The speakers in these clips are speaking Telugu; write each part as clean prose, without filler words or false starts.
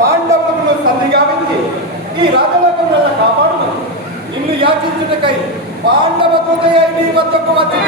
పాండవులను సంధి గావించి ఈ రాజలోకం కాపాడును. నిన్ను యాచించుటకై పాండవ హృదయ నీ వద్దకు వచ్చి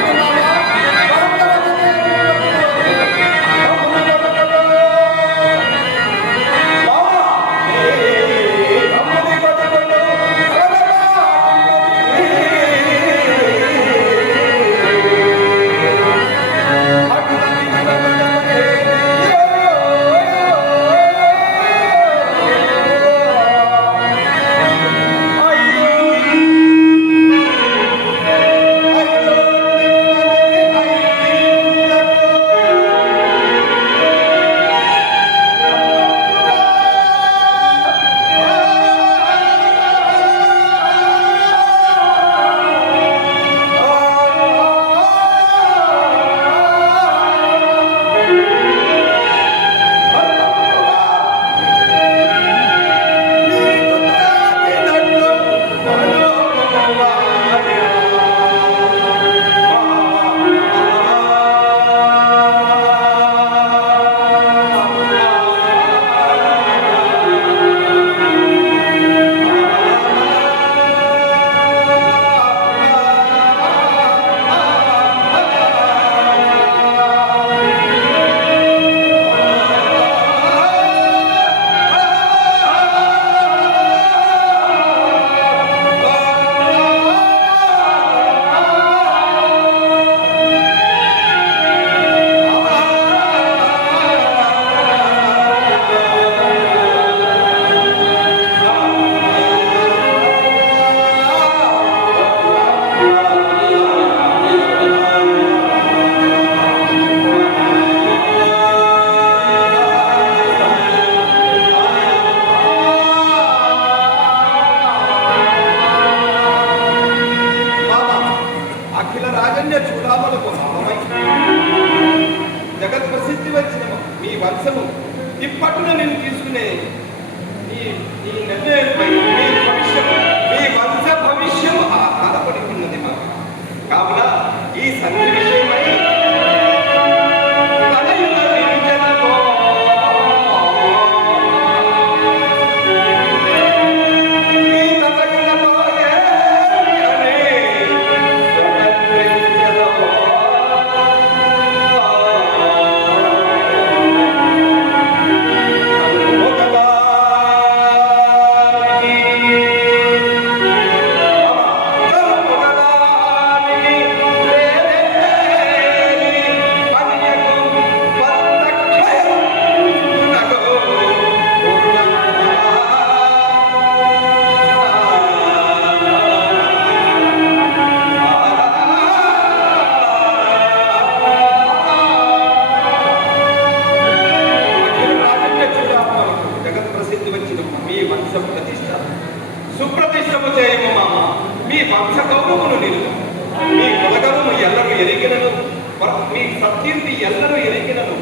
జగత్ ప్రసిద్ధి వచ్చిన మీ వంశము ఇప్పటిన నేను తీసుకునే ఈ నిర్ణయంపై మీ భవిష్యము మీ వంశ భవిష్యము ఆధారపడి ఉన్నది మా. కావున ఈ సంధి విషయమై సుప్రతిష్టము చేయము మామ. మీ వంశ గౌరవమును నిలుపు. మీ కులగరును ఎల్లరూ ఎరిగినను, మీ సత్కీర్తి ఎల్లరూ ఎరిగినను,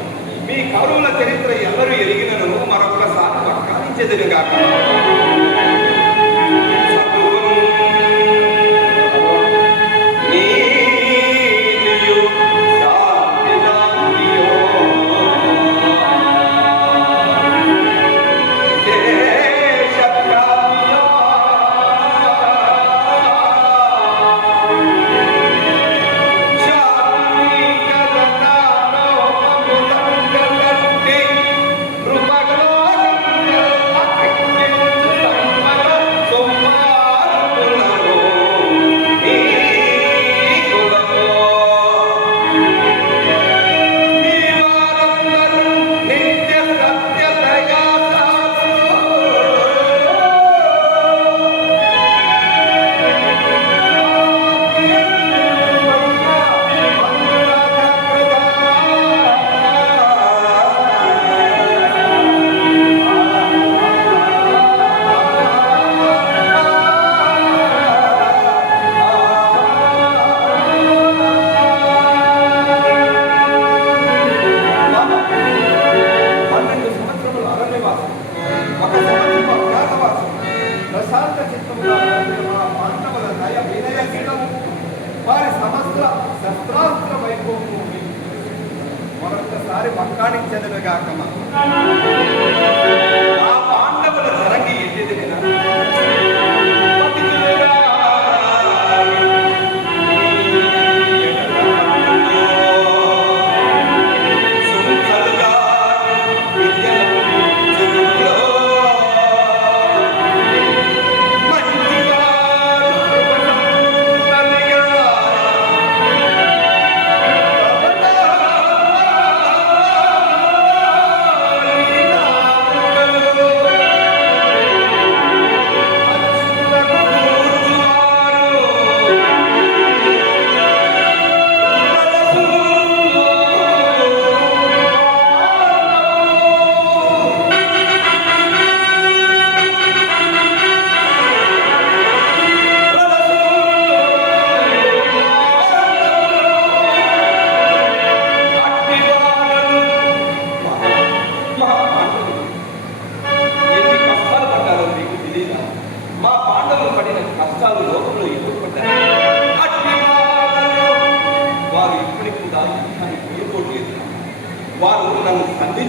మీ కౌరవుల చరిత్ర ఎల్లరూ ఎరిగినను మరొకసారి వక్కానించెదరుగాక. వారి సమస్త శస్త్రాస్త్ర వైభవము మరొకసారి మక్కాణించెదనుగాక.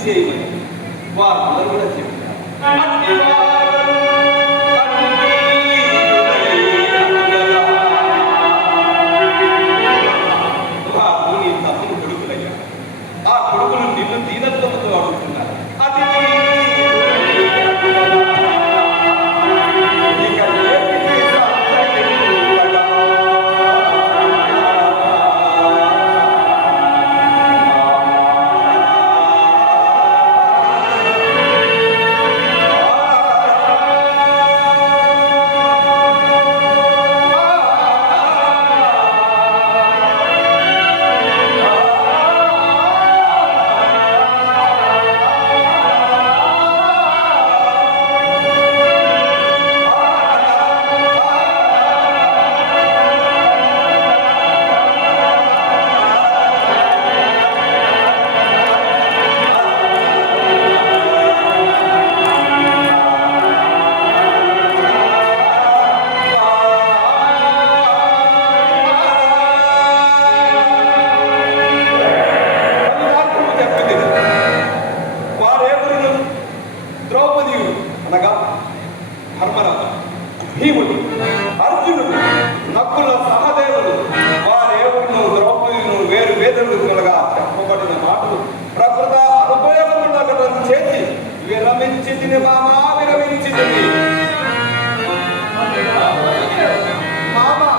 చేయమని వారు కూడా చెప్పారు. అట్టి వారు నీ తమ్ముడు కొడుకులయ్యా. ఆ కొడుకులు నిన్ను దీనత్వంతో అడుగుతున్నారు. అది భీముడు, అర్జునుడు, నకుల సహదేవులు వారేవును ద్రౌపదిను వేరు వేదలుగా చెప్పబడిన మాటలు ప్రకృత అనుభవం చేసి విరమించి తిని మామా విరమించి తిని మామా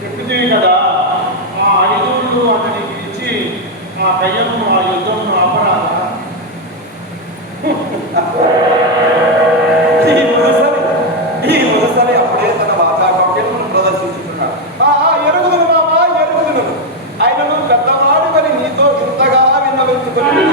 చెప్పింది కదా. ఆ ఐదుగురు అతనికి ఇచ్చి ఆ కయ్యను ఆ యుద్ధం ఆపరాదా? ఈ అప్పుడే తన వాచాకావ్యమును ప్రదర్శించుతున్నాడు. ఎరుగుదును మామా ఎరుగుదును, ఆయనను పెద్దవాడు అని నీతో ఇంతగా విన్నవించుకుని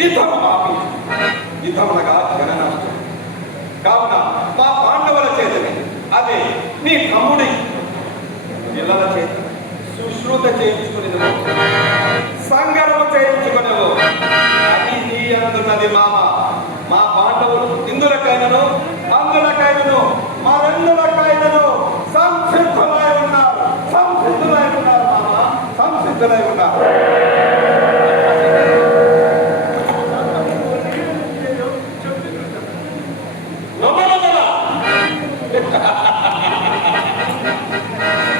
యుద్ధము ఆపించు. యుద్ధమనగా జన నష్టం కావున మా పాండవుల చేతనే, అదే నీ తమ్ముడి పిల్లల చేత సుశ్రుత చేయించుకునేదో, సంగరము చేయించుకునేదో అది నీ అందున్నది మామ. మా పాండవులు ఇందులకైనను అందులకైనను మరెందులకైనను సంసిద్ధులై ఉన్నారు. సంసిద్ధులై ఉన్నారు మామ, సంసిద్ధులై ఉన్నారు.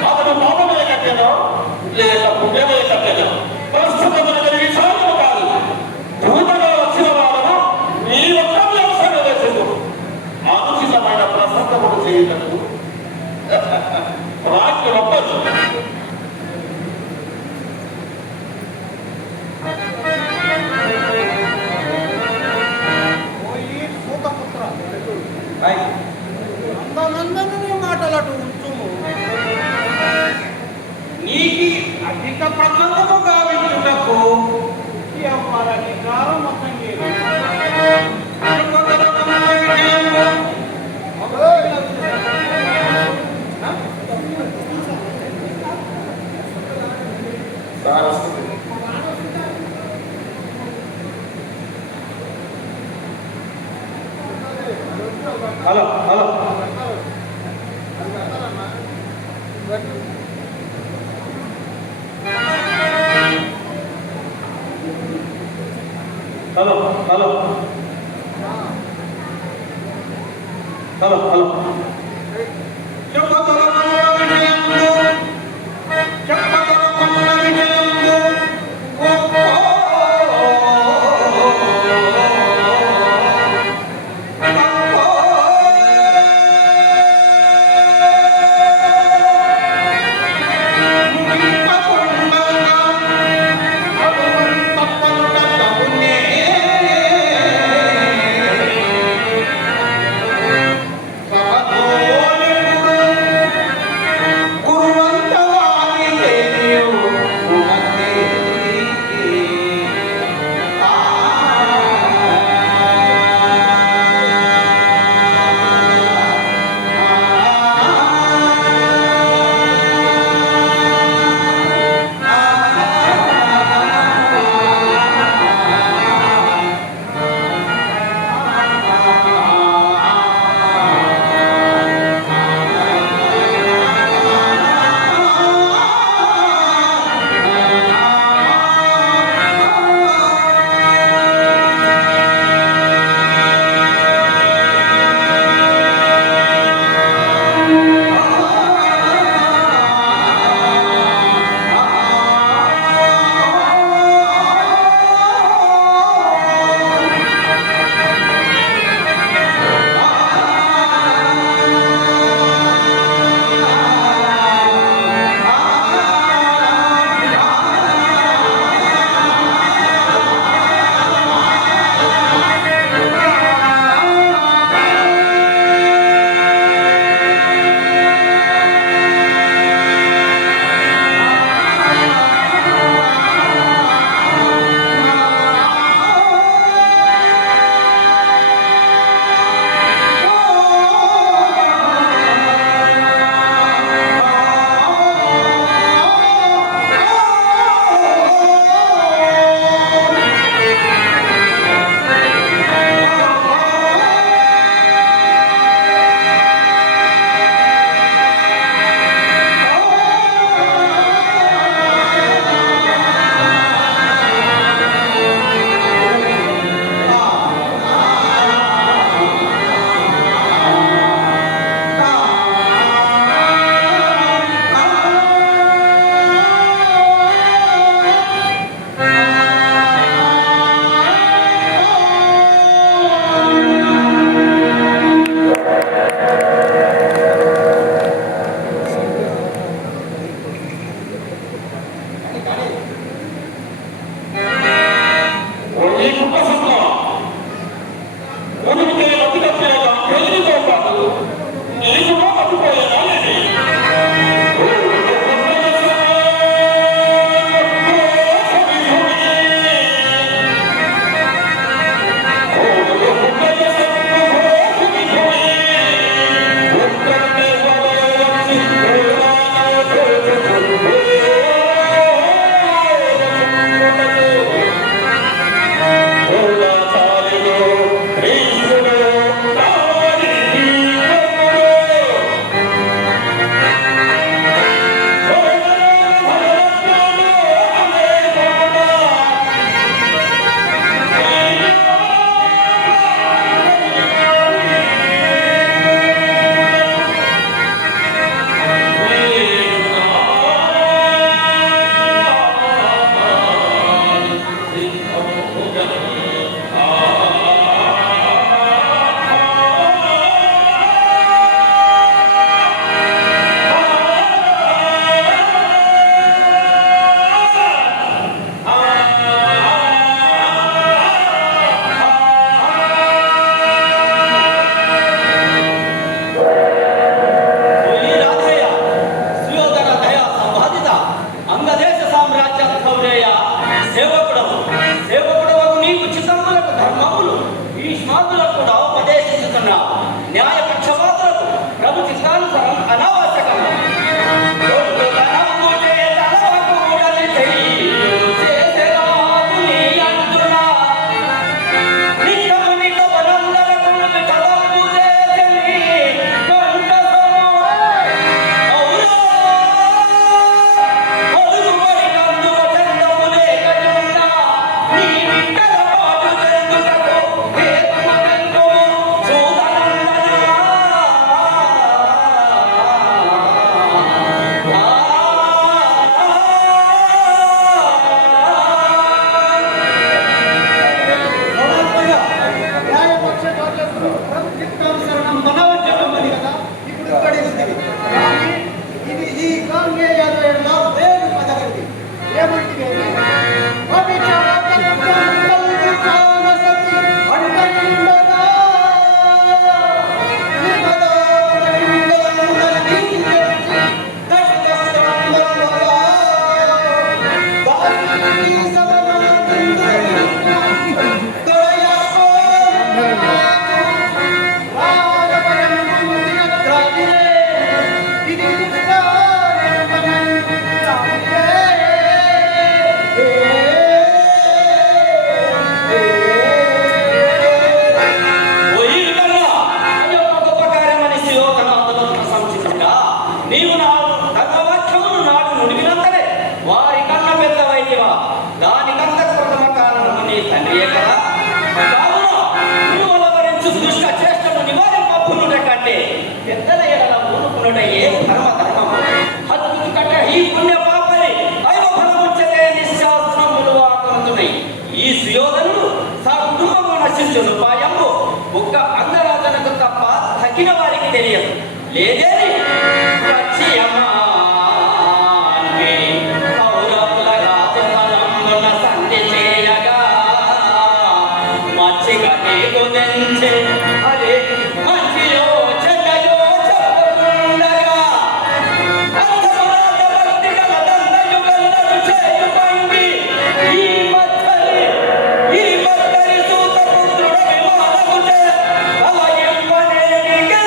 అతను పాపమే కట్టేదో లేక పుణ్యమే కట్టేదో ప్రస్తుతం విచారణ కాదు. దూతగా వచ్చిన వాళ్ళను నీ ఒక్క వ్యవసాయం వేసేదు అనుచితమైన ప్రసంగములు చేయటకు రాజ్యం ఒప్పదు. నందనందనుని మాటలటు ఉంచుము. నీకి అధిక ప్రసంగము గావించుటకు ఎవరి అధికారం మొత్తంగేది. Hello hello hello hello hello hello Baba పొందుటయే పరమ ధర్మము. హద్దుకు కట్ట ఈ పుణ్య పాపని దైవ ఫలముచ్చటే నిశ్శాస్త్రములు వాకుతున్నాయి. ఈ సుయోధనుడు సా కుటుంబము నశించును పాయము ఒక్క అంగరాజనకు తప్ప తగిన వారికి తెలియదు. లేదేని వచ్చి అమ్మా అరే మంచియో చెడ్డయో చెప్పకుండగా అర్థమరాధ భక్తి గలదండయు గల్లడు చేయుకొండి. ఈ భక్తరి సూతపుత్రుడ విమానముచే కలయింపనేనిగా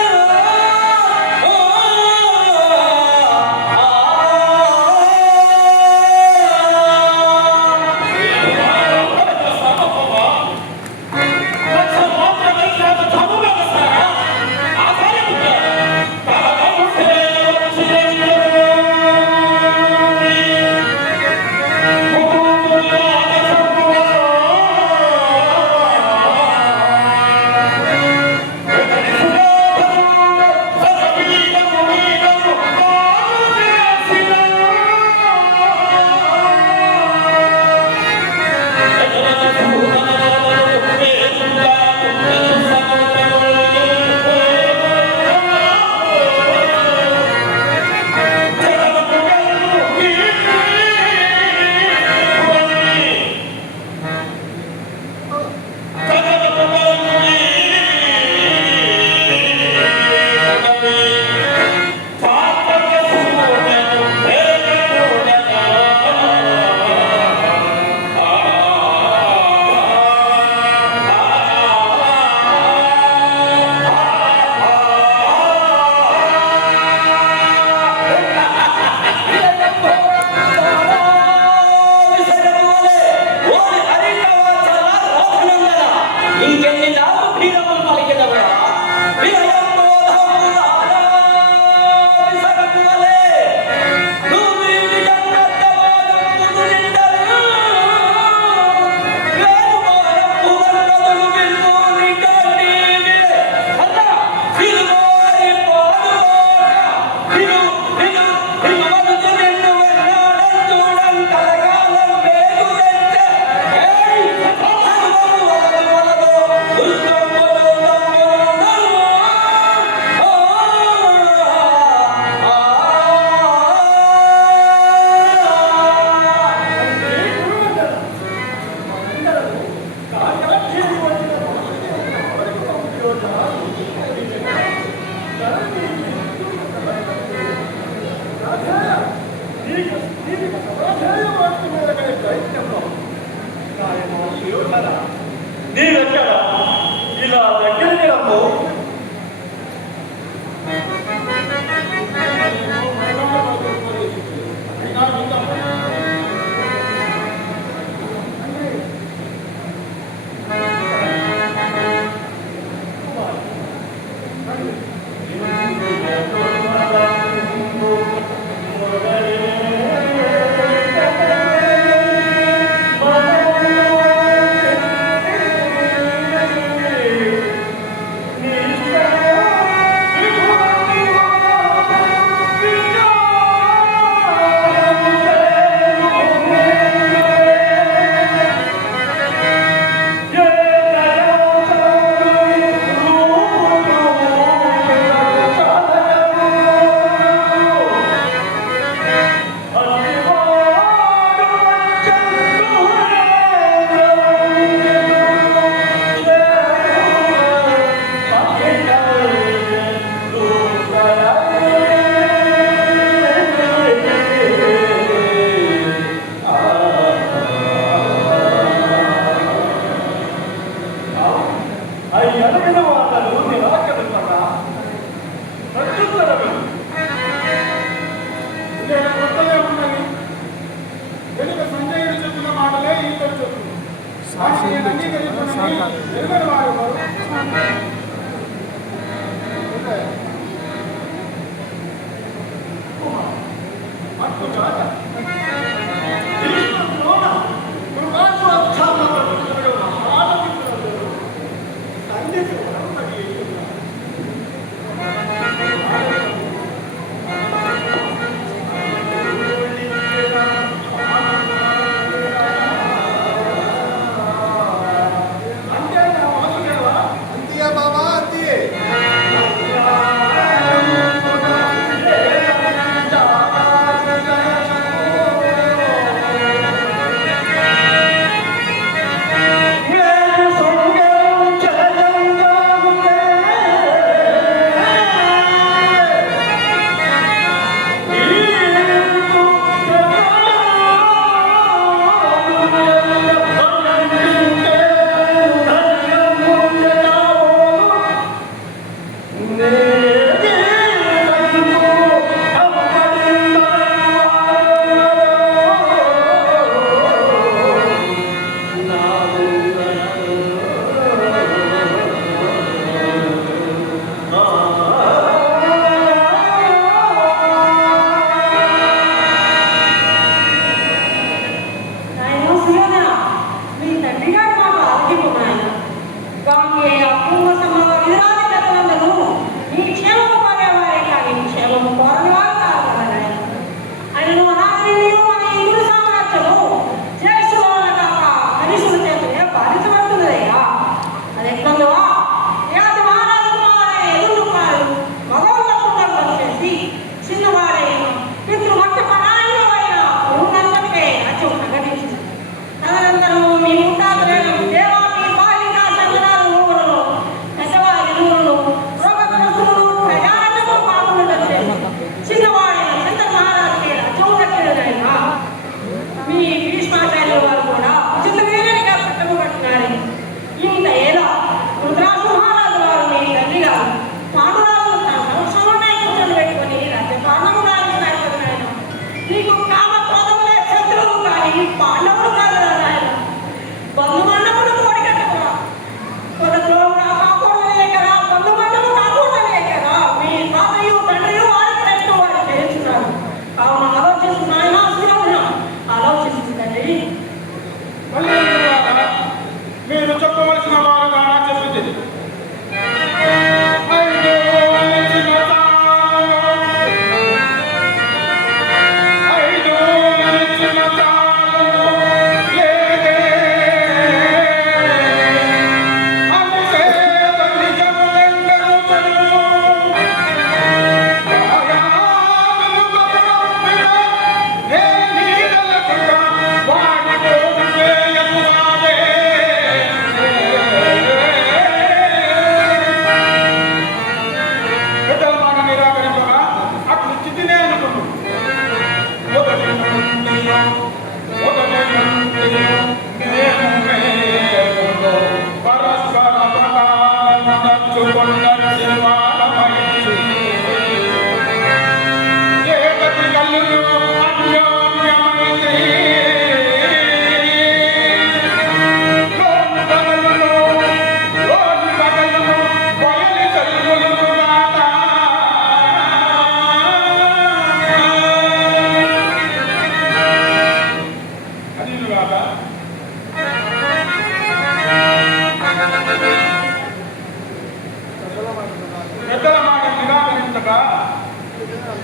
నీవెక్కడ ఇలా దగ్గరికి రమ్ము.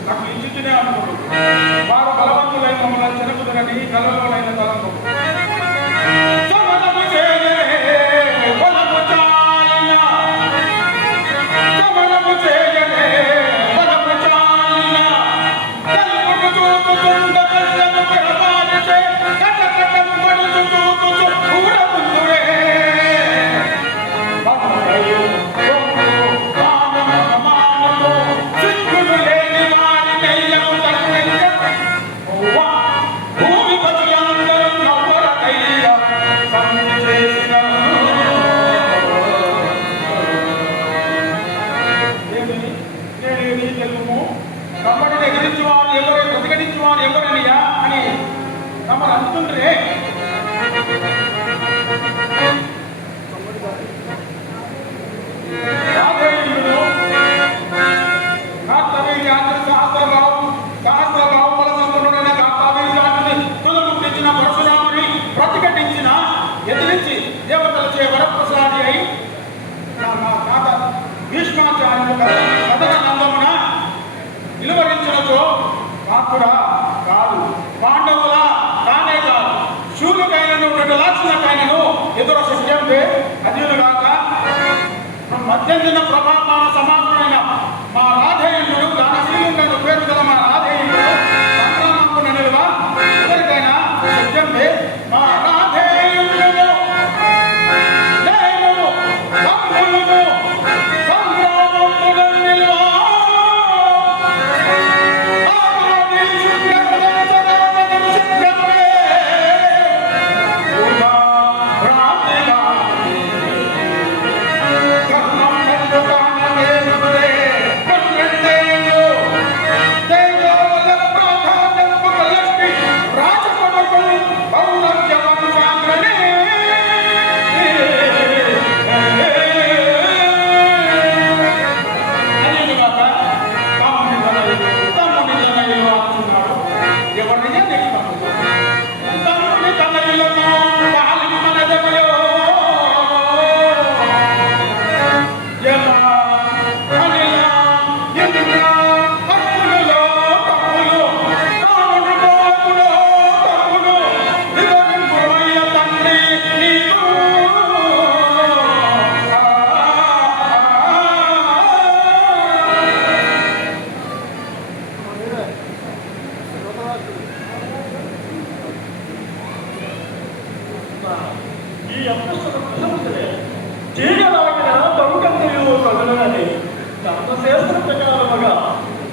నాకు ఇచ్చినే అనుకోడు. వారు బలవంతులైన మమ్మల్ని చెరుకుదరని కలలోనైన తలంపు అంటుండ్రే. ప్రతిఘటించిన ఎదిరించి దేవతలచే వరప్రసాది అయి మా తాత భీష్మాచార్యులు కథనందమున నిలువరించినచో కాకుడా కాదు, పాండవుల కానే కాదు, శూలుకైనను 2 లక్షలకైనను ఎదుర శక్యంపే అధీనుగాక మధ్యందిన ప్రభావాన సమానమైన మా రాధేయుడు దానశీలుండను పేరు గల మా రాధేయుడు సంగ్రామంకు నిలువ ఎవరికైనా శక్యంపే మా రాధేయుడు నేను తమ్ములను సంగ్రామంకు నిలువ ధర్మశాస్త్ర ప్రకారముగా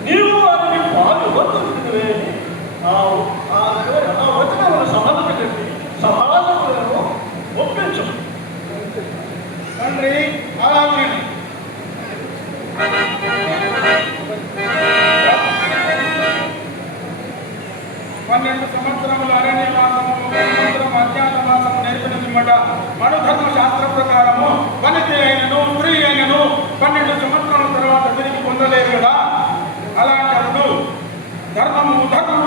నీవు వారిని పాలు వర్తించుకునే ఆ వచనమును సమాధానం కట్టి సమాధానములను ఒప్పించు. తండ్రి అలాగే 12 సంవత్సరములు అరణ్యవాసము, 1 సంవత్సరం అజ్ఞాతవాసము నేర్పిన పిమ్మట మనుధర్మ శాస్త్ర ప్రకారము వనిత అయినను స్త్రీ అయినను 12 సంవత్సరాల తర్వాత తిరిగి పొందలేరు కదా. అలాంటి ధర్మము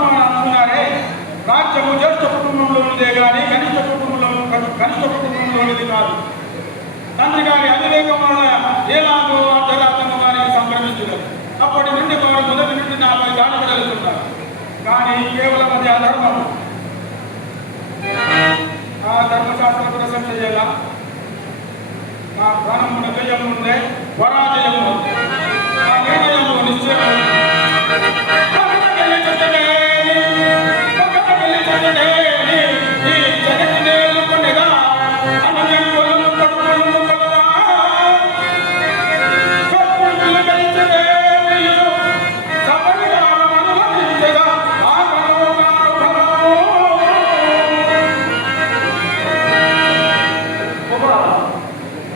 అని అంటున్నారే. రాజ్యము జ్యేష్ఠ కుటుంబంలోనిదే కానీ కనిష్ట కుటుంబంలోనిది కాదు. తండ్రి గారి అవివేకం వలన ఏలాగో అర్ధరాత్రంగా వారికి సంక్రమించదు. అప్పటి నుండి వారు మొదటి నుండి నాపై దాడి కలుగుతున్నారు. కానీ కేవలం అది అధర్మము. ఆ ధర్మశాస్త్ర ప్రశంస చేయాల మా ప్రాణమున జయము ఉందే, పరాజయము ఉంది. ఆ నిర్ణయము నిశ్చయం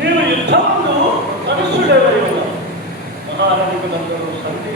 నేను యుద్ధంలో సవిష్ఠుడై ఉన్నాను. మహారాణికి నందరూ సంఖ్య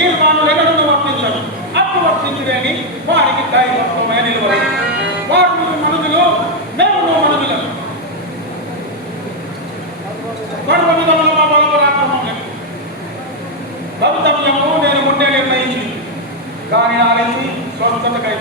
ఈ మానవులను వర్తించడు. అప్పుడు వర్తించుడని వారికి దైవత్వమైన నిలవదు. వారు మనుషులు, మేము మనుషులను గొడవలు మా బలపరాక్రమం లేదు. భవితవ్యము నేను ముందే నిర్ణయించి దాని ఆలోచి స్వస్థతకై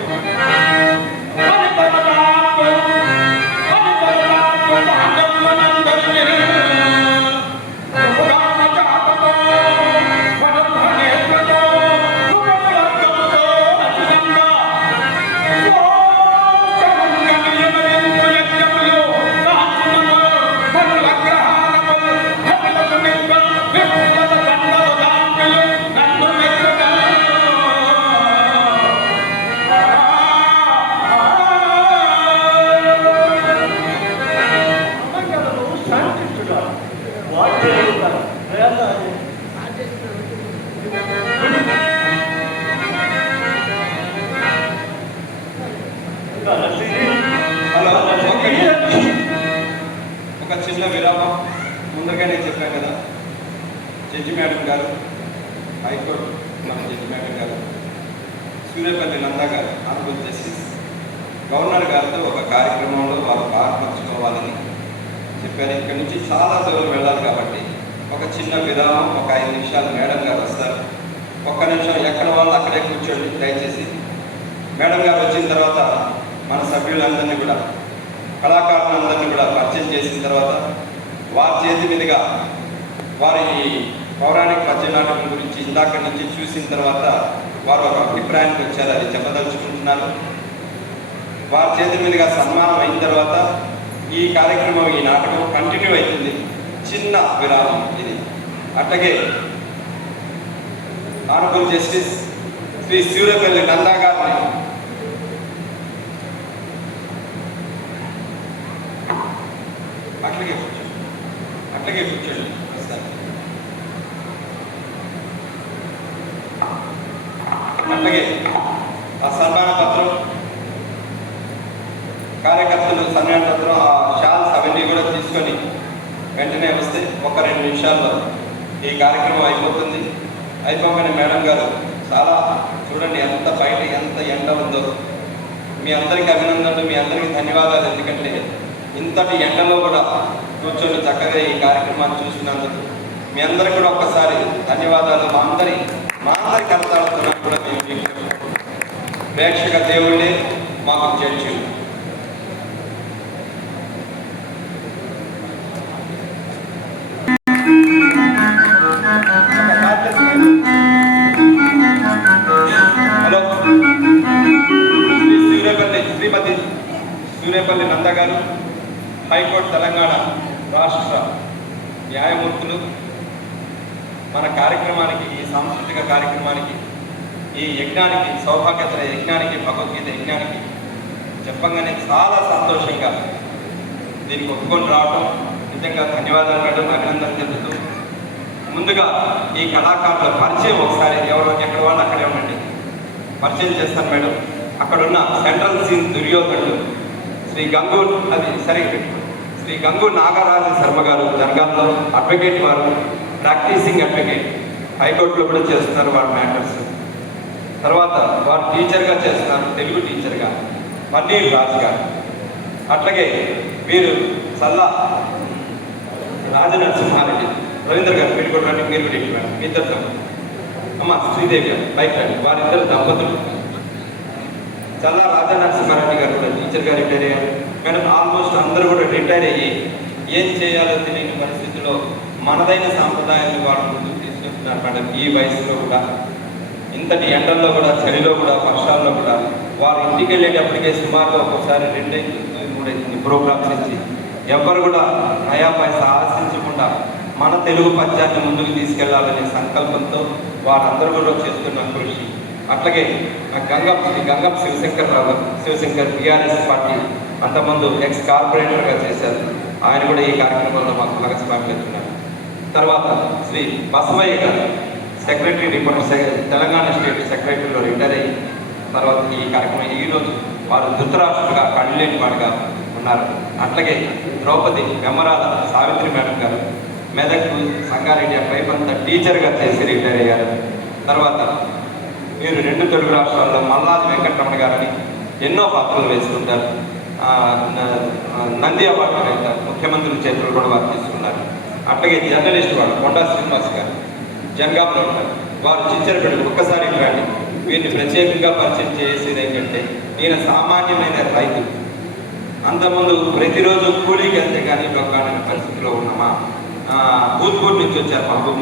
ఒక చిన్న విరామం. ముందుగానే చెప్పాను కదా, జడ్జి మేడం గారు, హైకోర్టు మన జడ్జి మేడం గారు, సూర్యపల్లి నందా గారు, ఆనరబుల్ జస్టిస్ గవర్నర్ గారితో ఒక కార్యక్రమంలో వారు పాల్పంచుకోవాలని చెప్పారు. ఇక్కడి నుంచి చాలా దూరం వెళ్ళాలి కాబట్టి ఒక చిన్న విరామం, ఒక 5 నిమిషాలు మేడం గారు వస్తారు. ఒక్క నిమిషం ఎక్కడ వాళ్ళు అక్కడే కూర్చోండి దయచేసి. మేడం గారు వచ్చిన తర్వాత మన సభ్యులందరినీ కూడా, కళాకారులందరినీ కూడా పరిచయం చేసిన తర్వాత వారి చేతి మీదుగా వారి పౌరాణిక పద్య నాటకం గురించి ఇందాక నుంచి చూసిన తర్వాత వారు ఒక అభిప్రాయానికి వచ్చారు, అది చెప్పదలుచుకుంటున్నారు. వారి చేతి మీదుగా సన్మానం అయిన తర్వాత ఈ కార్యక్రమం, ఈ నాటకం కంటిన్యూ అవుతుంది. చిన్న విరామం ఇది. అట్లాగే ఆనరబుల్ జస్టిస్ శ్రీ సూర్యపల్లి నందా గారిని అట్లాగే కూర్చోండి వస్తారు. అట్లాగే ఆ సన్మాన పత్రం, కార్యకర్తలు సన్మాన పత్రం, ఆ షాల్స్ అవన్నీ కూడా తీసుకొని వెంటనే వస్తే ఒక 2 నిమిషాల్లో ఈ కార్యక్రమం అయిపోతుంది. అయిపోగానే మేడం గారు చాలా చూడండి ఎంత బయట ఎంత ఎండ ఉందో. మీ అందరికీ అభినందనలు, మీ అందరికీ ధన్యవాదాలు. ఎందుకంటే ఇంతటి ఎండలో కూడా కూర్చొని చక్కగా ఈ కార్యక్రమాన్ని చూసినందుకు మీ అందరికీ కూడా ఒక్కసారి ధన్యవాదాలు. మా అందరి కర్తవ్యాలతో కూడా మేము ప్రేక్షక దేవుళ్ళే మాకు జడ్జి. హలో, శ్రీమతి సూర్యపల్లి నందా గారు, హైకోర్టు తెలంగాణ రాష్ట్ర న్యాయమూర్తులు, మన కార్యక్రమానికి, ఈ సాంస్కృతిక కార్యక్రమానికి, ఈ యజ్ఞానికి, సౌభాగ్యతల యజ్ఞానికి, భగవద్గీత యజ్ఞానికి చెప్పంగానే చాలా సంతోషంగా దీనికి ఒప్పుకొని రావడం నిజంగా ధన్యవాదాలు మేడం, అభినందనలు తెలుపుతూ ముందుగా ఈ కళాకారుల పరిచయం ఒకసారి ఎక్కడ వాళ్ళు అక్కడే ఉండండి, పరిచయం చేస్తాను మేడం. అక్కడున్న సెంట్రల్ సీన్ దుర్యోధనుడు శ్రీ గంగు నాగరాజ శర్మ గారు, జనగాంలో అడ్వకేట్, వారు ప్రాక్టీసింగ్ అడ్వకేట్, హైకోర్టులో కూడా చేస్తున్నారు వారి మ్యాటర్స్. తర్వాత వారు టీచర్గా చేస్తున్నారు, తెలుగు టీచర్గా, పన్నీర్ రాజు గారు. అట్లాగే వీరు సల్లా రాజనరసింహారెడ్డి, రవీంద్ర గారు, మీరు కూడా రండి, మీరు కూడా ఇంటి మేడం, మీ ఇద్దరు అమ్మ శ్రీదేవి గారు బైక్ రండి, వారిద్దరు దంపతులు. చల్లా రాజనరసింహారెడ్డి గారు కూడా టీచర్గా రిటైర్ అయ్యారు మేడం. ఆల్మోస్ట్ అందరూ కూడా రిటైర్ అయ్యి ఏం చేయాలో తెలియని పరిస్థితుల్లో మనదైన సాంప్రదాయాన్ని వారు ముందుకు తీసుకెళ్తున్నారు మేడం. ఈ వయసులో కూడా, ఇంతటి ఎండల్లో కూడా, చలిలో కూడా, వర్షాల్లో కూడా వారు ఇంటికి వెళ్ళేటప్పటికే సుమారుగా ఒక్కోసారి 2-3 ప్రోగ్రామ్స్ ఇచ్చి ఎవ్వరు కూడా నయా పైసా ఆశించకుండా మన తెలుగు పద్యాన్ని ముందుకు తీసుకెళ్లాలనే సంకల్పంతో వారందరూ కూడా చేస్తున్న కృషి. అట్లాగే గంగం శివశంకర్ టీఆర్ఎస్ పార్టీ అంతకుముందు ఎక్స్ కార్పొరేటర్గా చేశారు, ఆయన కూడా ఈ కార్యక్రమంలో మాకు భాగస్వామ్యం ఉన్నారు. తర్వాత శ్రీ బసవయ్య గారు సెక్రటరీ, తెలంగాణ స్టేట్ సెక్రటరీలో రిటైర్ అయ్యి తర్వాత ఈ కార్యక్రమం ఈరోజు వారు ధృతరాష్ట్రుడుగా కళ్ళలేని వాడుగా ఉన్నారు. అట్లాగే ద్రౌపది వెమ్మరాల సావిత్రి మేడం గారు మెదక్ సంగారెడ్డి వైపంతా టీచర్గా చేసి రిటైర్ అయ్యారు. తర్వాత మీరు 2 తెలుగు రాష్ట్రాల్లో మల్లాది వెంకటరమణ గారని ఎన్నో పాత్రలు వేస్తుంటారు. నంది అవార్డు వేస్తారు, ముఖ్యమంత్రి చేతులు కూడా వారు తీసుకున్నారు. అట్లాగే జర్నలిస్ట్ వాడు కొండా శ్రీనివాస్ గారు జనగాంలో ఉంటారు. వారు చిచ్చరపేట ఒక్కసారి రండి. వీరిని ప్రత్యేకంగా పరిచయం చేసేది ఏంటంటే ఈయన సామాన్యమైన రైతు. అంతకుముందు ప్రతిరోజు కూలీకి వెళ్తే కానీ డొక్కాడని పరిస్థితిలో ఉన్నామా. భూత్పూర్ నుంచి వచ్చారు మహబూబ్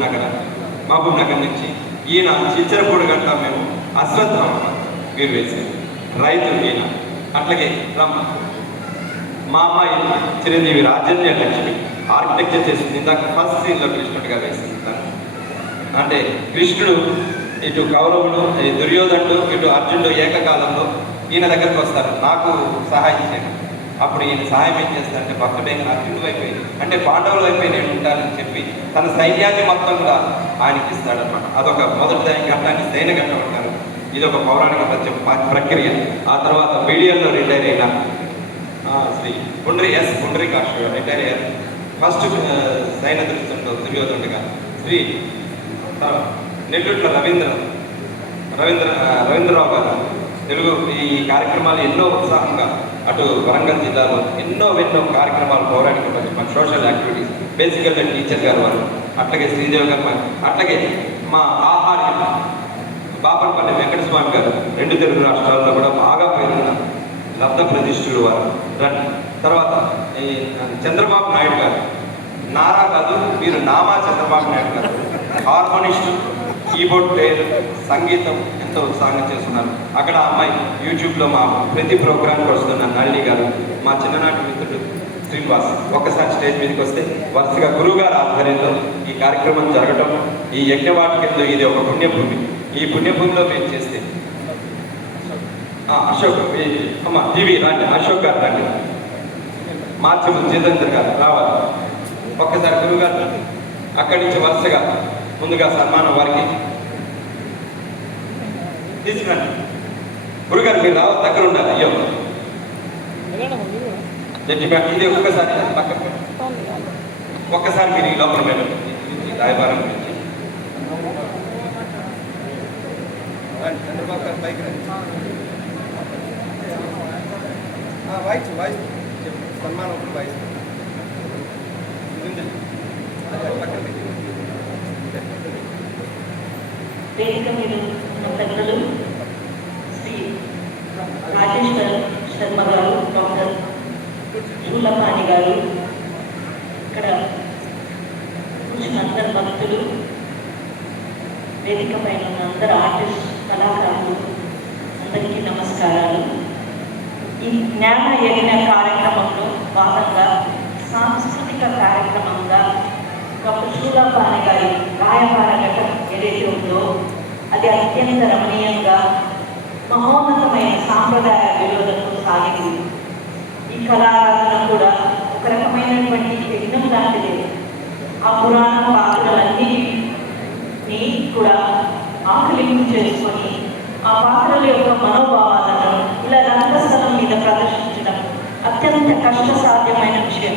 నగర్ నుంచి. ఈయన చిచ్చరపూడి గంట మేము అశ్వత్థామ వీరు వేసారు రైతు ఈయన. అట్లాగే మా అమ్మాయి చిరంజీవి రాజన్య లక్ష్మి ఆర్కిటెక్చర్ చేసింది. ఇందాక ఫస్ట్ సీన్లో కృష్ణుడిగా వేసింది. అంటే కృష్ణుడు ఇటు కౌరవుడు, దుర్యోధనుడు, ఇటు అర్జునుడు ఏకకాలంలో ఈయన దగ్గరకు వస్తారు, నాకు సహాయం చేయండి. అప్పుడు ఈయన సహాయం ఏం చేస్తారంటే భక్తుడైన అర్జునుడు అయిపోయింది, అంటే పాండవులు అయిపోయి నేను ఉంటానని చెప్పి తన సైన్యాన్ని మొత్తం కూడా ఆయనకి ఇస్తాడనమాట. అదొక మొదటి ఘట్టాన్ని సైన ఘట్టం అంటారు. ఇది ఒక పౌరాణిక ప్రక్రియ. ఆ తర్వాత మీడియాలో రిటైర్ అయిన శ్రీ పుండ్రికాక్ష రిటైర్ అయ్యారు. ఫస్ట్ సైన దృష్టిలో దుర్యోధనుడిగా శ్రీ నెల్లూట్ల రవీంద్రరావు గారు తెలుగు ఈ కార్యక్రమాలు ఎన్నో ఉత్సాహంగా అటు వరంగల్ జిల్లాలో ఎన్నో కార్యక్రమాలు పౌరాణిక మన సోషల్ యాక్టివిటీస్ బేసికల్గా టీచర్ గారు వారు. అట్లాగే శ్రీదేవి గారు, అట్లాగే మా ఆహార్య బాపనపల్లి వెంకటస్వామి గారు 2 తెలుగు రాష్ట్రాల్లో కూడా బాగా పేరున్న లబ్ధ ప్రతిష్ఠుడు వారు. తర్వాత ఈ చంద్రబాబు నాయుడు గారు, నారా కాదు మీరు నామా చంద్రబాబు నాయుడు గారు హార్మోనిస్ట్, కీబోర్డ్ ప్లేయర్, సంగీతం ఎంతో ఉత్సాహంగా చేస్తున్నారు. అక్కడ అమ్మాయి యూట్యూబ్లో మా ప్రతి ప్రోగ్రాంకి వస్తున్న నళిని గారు, మా చిన్ననాటి మిత్రుడు శ్రీనివాస్ ఒక్కసారి స్టేజ్ మీదకి వస్తే వరుసగా గురువుగారు ఆధ్వర్యంలో ఈ కార్యక్రమం జరగడం, ఈ యజ్ఞవాటికల్లో ఇది ఒక పుణ్యభూమి. ఈ పుణ్యభూమిలో మేము చేస్తే అశోక్ అమ్మ టీవీ రండి, అశోక్ గారు రండి, మార్చము జితేంద్ర గారు రావాలి. ఒక్కసారి గురువుగారు అక్కడి నుంచి వరుసగా ముందుగా సన్మానం వారికి తీసుకురండి. గురుగారు మీరు రావాలి, దగ్గర ఉండాలి. అయ్యో ఇది ఒక్కసారి మీరు ఈ లోపల మీద రాయబారం గురించి చంద్రబాబు గారు పైకి రండి. వాయిస్ సన్మానం ఒకటి వాయిస్ వేదిక మీద ఉన్న పెద్దలు శ్రీ రాజేశ్వర్ శర్మ గారు, డాక్టర్ శూలపాణి గారు, ఇక్కడ కూర్చున్న అందరు భక్తులు, వేదిక పైన ఉన్న అందరు ఆర్టిస్ట్ కళాకారులు అందరికీ నమస్కారాలు. ఈ జ్ఞాన యజ్ఞ కార్యక్రమంలో భాగంగా సాంస్కృతిక కార్యక్రమంగా డాక్టర్ శూలపాణి గారి రాయబార ఘటన ఏదైతే ఉందో అది అత్యంత రమణీయంగా మహోన్నతమైన సాంప్రదాయ విలువలతో సాగింది. ఈ కళారాధన కూడా ఒక రకమైనటువంటి యజ్ఞం లాంటిదే. ఆ పురాణ పాత్రలన్నిటినీ కూడా ఆకలింపు చేసుకొని ఆ పాత్రల యొక్క మనోభావాలను ఇలా రంగస్థలం మీద ప్రదర్శించడం అత్యంత కష్టసాధ్యమైన విషయం.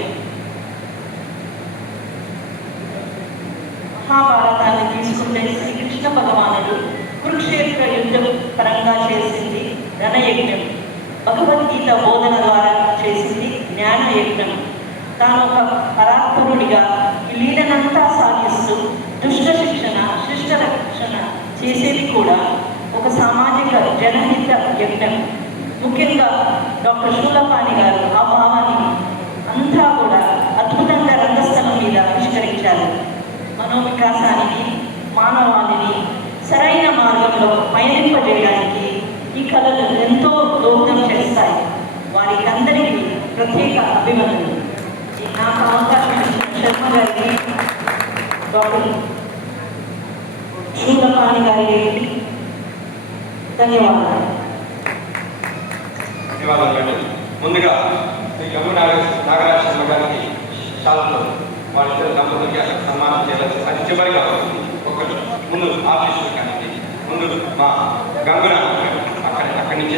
మహాభారతాన్ని తీసుకుంటే శ్రీకృష్ణ భగవానుడు కురుక్షేత్ర యుద్ధం పరంగా చేసింది రణయజ్ఞం, భగవద్గీత బోధన ద్వారా చేసింది జ్ఞాన యజ్ఞం. తాను ఒక పరాత్పరుడిగా ఈ లీలనంతా సాగిస్తూ దుష్ట శిక్షణ, శిష్ట రక్షణ చేసేది కూడా ఒక సామాజిక జనహిత యజ్ఞం. ముఖ్యంగా డాక్టర్ శూలపాణి గారు ఆ భావాన్ని అంతా కూడా అద్భుతంగా రంగస్థలం మీద ఆవిష్కరించారు. మనోవికాసానికి, మానవాళిని సరైన మార్గంలో పయనింపజేయడానికి ఈ కళలు ఎంతో దోహదం చేస్తాయి. వారికి అందరికీ ప్రత్యేక అభినందనలు. నాకు అవకాశం ఇచ్చిన శర్మ గారికి, డాక్టర్ శూలపాణి గారికి ధన్యవాదాలు. ముందుగా శ్రీ గంగు నాగరాజ శర్మ గారికి శాలంలో వాళ్ళిద్దరు దంపతులకి అక్కడ సన్మానం చేయాలి. అది చివరిగా ఒకటి ముందు ఆఫీసులు కానీ ముందు మా గంగున అక్కడి నుంచి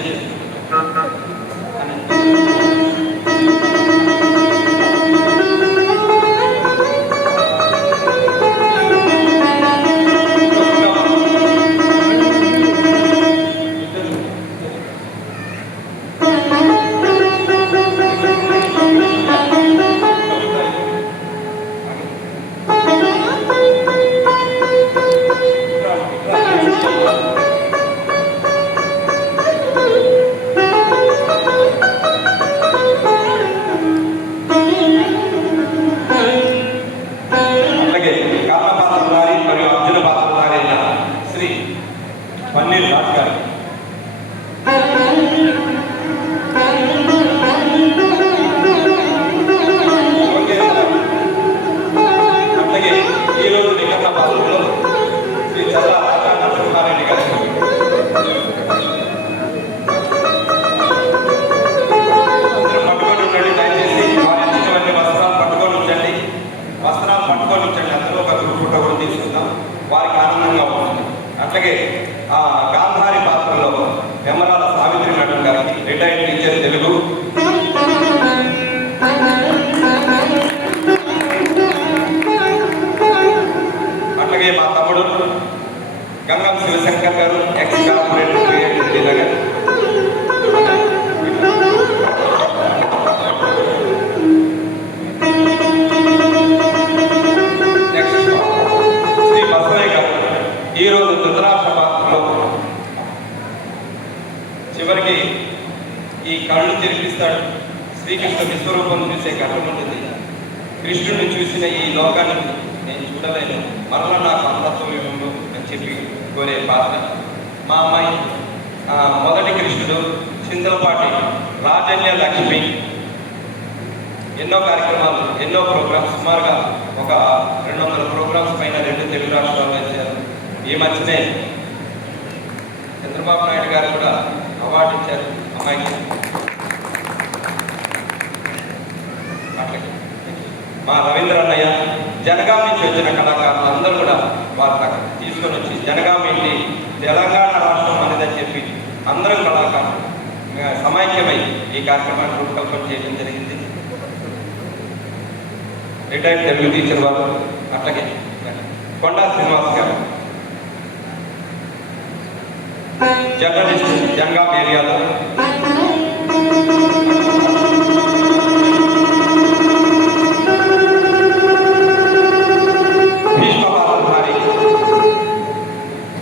అట్లాగే ఆ గాంధారి పాత్రలో వెమ్మరాల సావిత్రి మేడం గారికి రిటైర్డ్ టీచర్ తెలుగు. అట్లాగే మా తమ్ముడు గంగం శివశంకర్ గారు ex corporator creative dealer. Next Shri Basavayya గారు ఈరోజు ధృతరాష్ట్ర పాత్రలో చివరికి ఈ కళ్ళు తెరిపిస్తాడు. శ్రీకృష్ణ విశ్వరూపం చూసే ఘట్టం ఉంటుంది. కృష్ణుడిని చూసిన ఈ లోకాన్ని నేను చూడలేను, మరలా నాకు అమరత్వం ఇవ్వండు అని చెప్పి కోరే పాత్ర. మా అమ్మాయి మొదటి కృష్ణుడు చింతలపాటి రాజన్య లక్ష్మి. ఎన్నో కార్యక్రమాలు, ఎన్నో ప్రోగ్రామ్స్, సుమారుగా ఒక 200 ప్రోగ్రామ్స్ పైన 2 తెలుగు రాష్ట్రాల్లో ఇచ్చారు. ఈ మధ్యనే చంద్రబాబు నాయుడు గారు కూడా అవార్డు ఇచ్చారు అమ్మాయికి. అట్లాగే మా రవీంద్ర అన్నయ్య జనగాం నుంచి వచ్చిన కళాకారులు అందరూ కూడా వారు తీసుకొని వచ్చి జనగాం ఏంటి తెలంగాణ రాష్ట్రం అనేదని చెప్పి అందరం కళాకారులు సమైక్యమై ఈ కార్యక్రమాన్ని రూపకల్పన చేయడం జరిగింది. రిటైర్డ్ తెలుగు టీచర్ వారు. అట్లాగే కొండా శ్రీనివాస్ గారు జర్నలిస్ట్ జనగాం ఏరియాలో.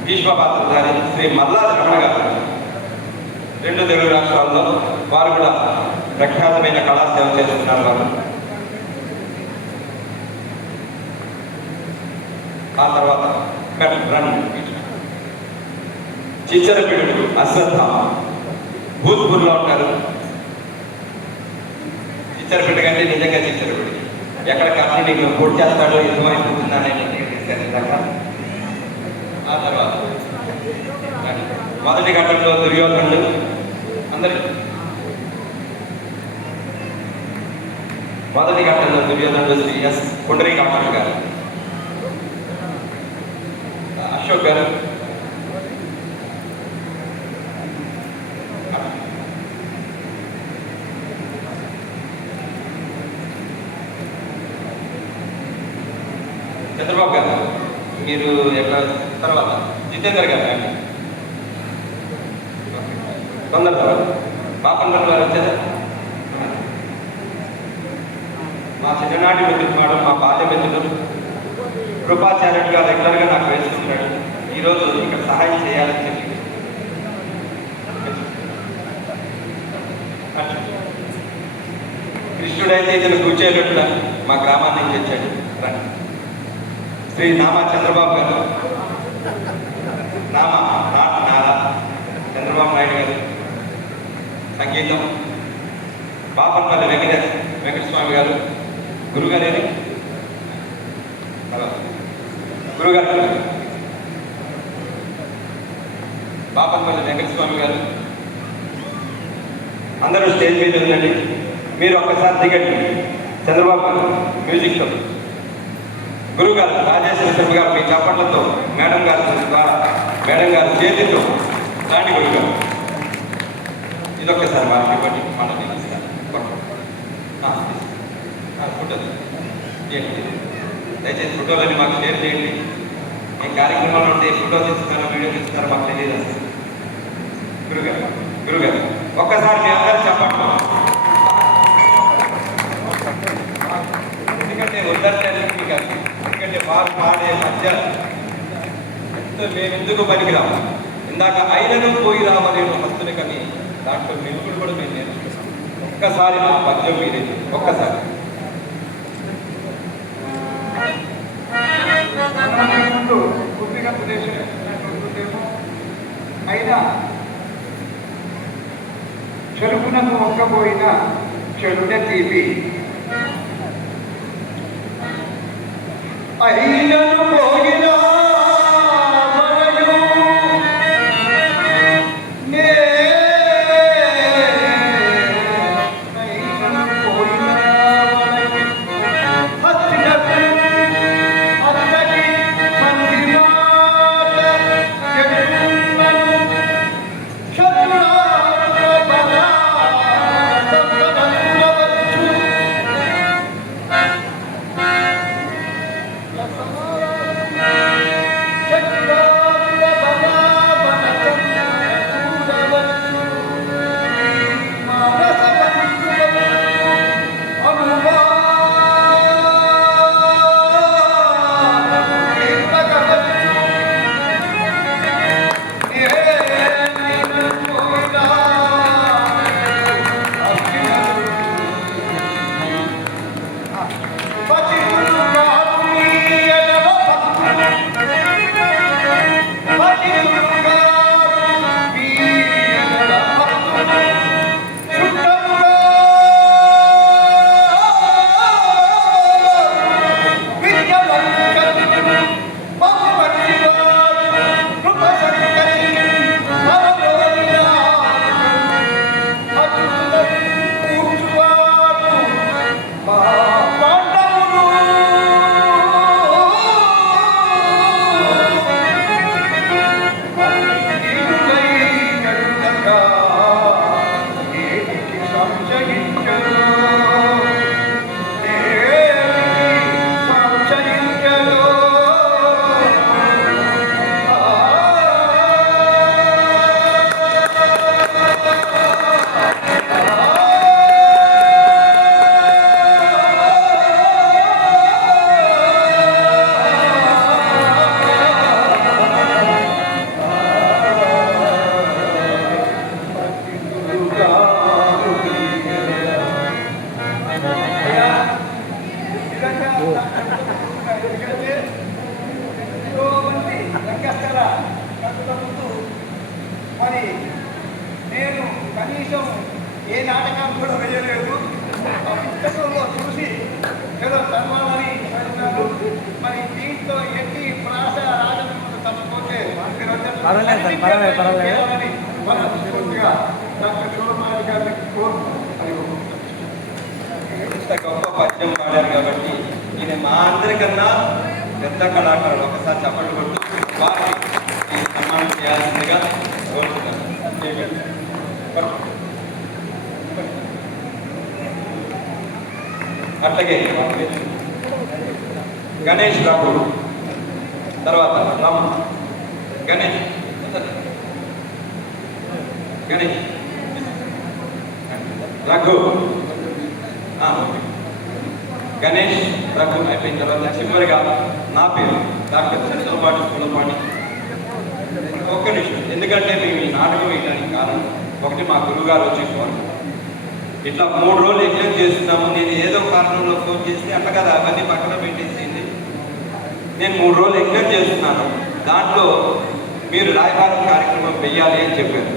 భీష్మపాత్రధారి శ్రీ మల్లాది రమణ గారు 2 తెలుగు రాష్ట్రాల్లో వారు కూడా ప్రఖ్యాతమైన కళాసేవ చేస్తున్నారు. వారు ఆ తర్వాత చిచ్చరపీడుడు అశ్వత్థామ భూత్పూర్లో ఉంటారు. చిచ్చరపీడు కంటే నిజంగా చిచ్చరపీడు ఎక్కడ కర్ణుని పొడి చేస్తాడో ఇష్టమైపోతుందని. ఆ తర్వాత మొదటి ఘట్టంలో దుర్యోధనుడు అందరి మొదటి ఘట్టంలో దుర్యోధనుడు శ్రీ ఎస్ పుండరీకాక్ష గారు. అశోక్ గారు చంద్రబాబు గారు మీరు ఎక్కడ తర్వాత జితేందర్ గారు అండి తొందర తర్వాత పాపందర్ గారు వచ్చేదా. మా చిన్ననాటి మిత్రుడు, మా బాల్య మిత్రుడు కృపాచార్యుడు గారు రెగ్యులర్గా నాకు వేసుకుంటున్నాడు. ఈరోజు ఇక్కడ సహాయం చేయాలని చెప్పి కృష్ణుడైతే ఇతను కూర్చేటట్టుగా మా గ్రామాన్ని నుంచి వచ్చాడు. శ్రీ నామా చంద్రబాబు గారు, నామా నారా చంద్రబాబు నాయుడు గారు. సంగీతం బాపట్పల్లి వెంకటస్వామి గారు. గురుగారేని గురుగారు బాపట్పల్లి వెంకటస్వామి గారు. అందరూ స్టేజ్ మీద ఉండండి. మీరు ఒక్కసారి దిగండి. చంద్రబాబు గారు మ్యూజిక్తో. గురుగారు రాజేశ్వర శర్మ గారు మీ చప్పట్లతో మేడం గారి ద్వారా మేడం గారి చేతితో దాని గురుగారు ఇదొక్కసారి వారికి ఇవ్వండి. పండుగ ఫోటో దయచేసి ఫోటోలని మాకు షేర్ చేయండి. ఈ కార్యక్రమాలు ఉంటే ఫోటో తీస్తున్నారో వీడియో తీస్తున్నారో మాకు తెలియదు అసలు. గురుగారు ఒక్కసారి మీ అందరూ చెప్పండి. ఎందుకంటే వద్దంటే కాదు, ఎందుకంటే వారు పాడే మధ్య మేము ఎందుకు పనికిరాము. ఇందాక అయినను పోయి రామలేను హస్తుని కానీ దాంట్లో మెరుగులు కూడా మేము నేర్చుకున్నాం. ఒక్కసారి మా పద్యం మీరే ఒక్కసారి. కొద్దిగా ప్రదేశం అయినా చెరుకునకు ఒక్కపోయిన చెరున తీపి అయినను పోయినా ఎందుకంటే ఎంతో మంది రంగస్థల కథల ముందు మరి నేను కనీసం ఏ నాటకం కూడా వేయలేదు. ఆ పుస్తకంలో చూసి ఏదో తర్వాలని మరి దీంతో ఎట్టి ప్రాస రాజములు తప్పపోతే మనస్ఫూర్తిగా డాక్టర్ శివకుమార్ గారిని ఇంత గొప్ప పద్యం పాడారు కాబట్టి ఈయన మా అందరికన్నా పెద్ద కళాకారులు. ఒకసారి చప్పట్లు కొట్టు వారికి సన్మానం చేయాల్సిందిగా కోరుతున్నాను. అట్లాగే గణేష్ రాఘు, తర్వాత రామ గణేష్ గణేష్ రఘు గణేష్ రఘు అయిపోయిన తర్వాత చివరిగా నా పేరు డాక్టర్ సులపాటి. ఒక్క నిమిషం, ఎందుకంటే మేము ఈ నాటకం వేయడానికి కారణం ఒకటి, మా గురువుగారు వచ్చి ఫోన్ ఇట్లా 3 రోజులు ఎగ్జామ్ చేస్తున్నాము. నేను ఏదో కారణంలో ఫోన్ చేసి అట్లా కదా అవన్నీ పక్కన పెట్టేసింది. నేను 3 రోజులు ఎగ్జామ్ చేస్తున్నాను, దాంట్లో మీరు రాయబారం కార్యక్రమం వెయ్యాలి అని చెప్పారు.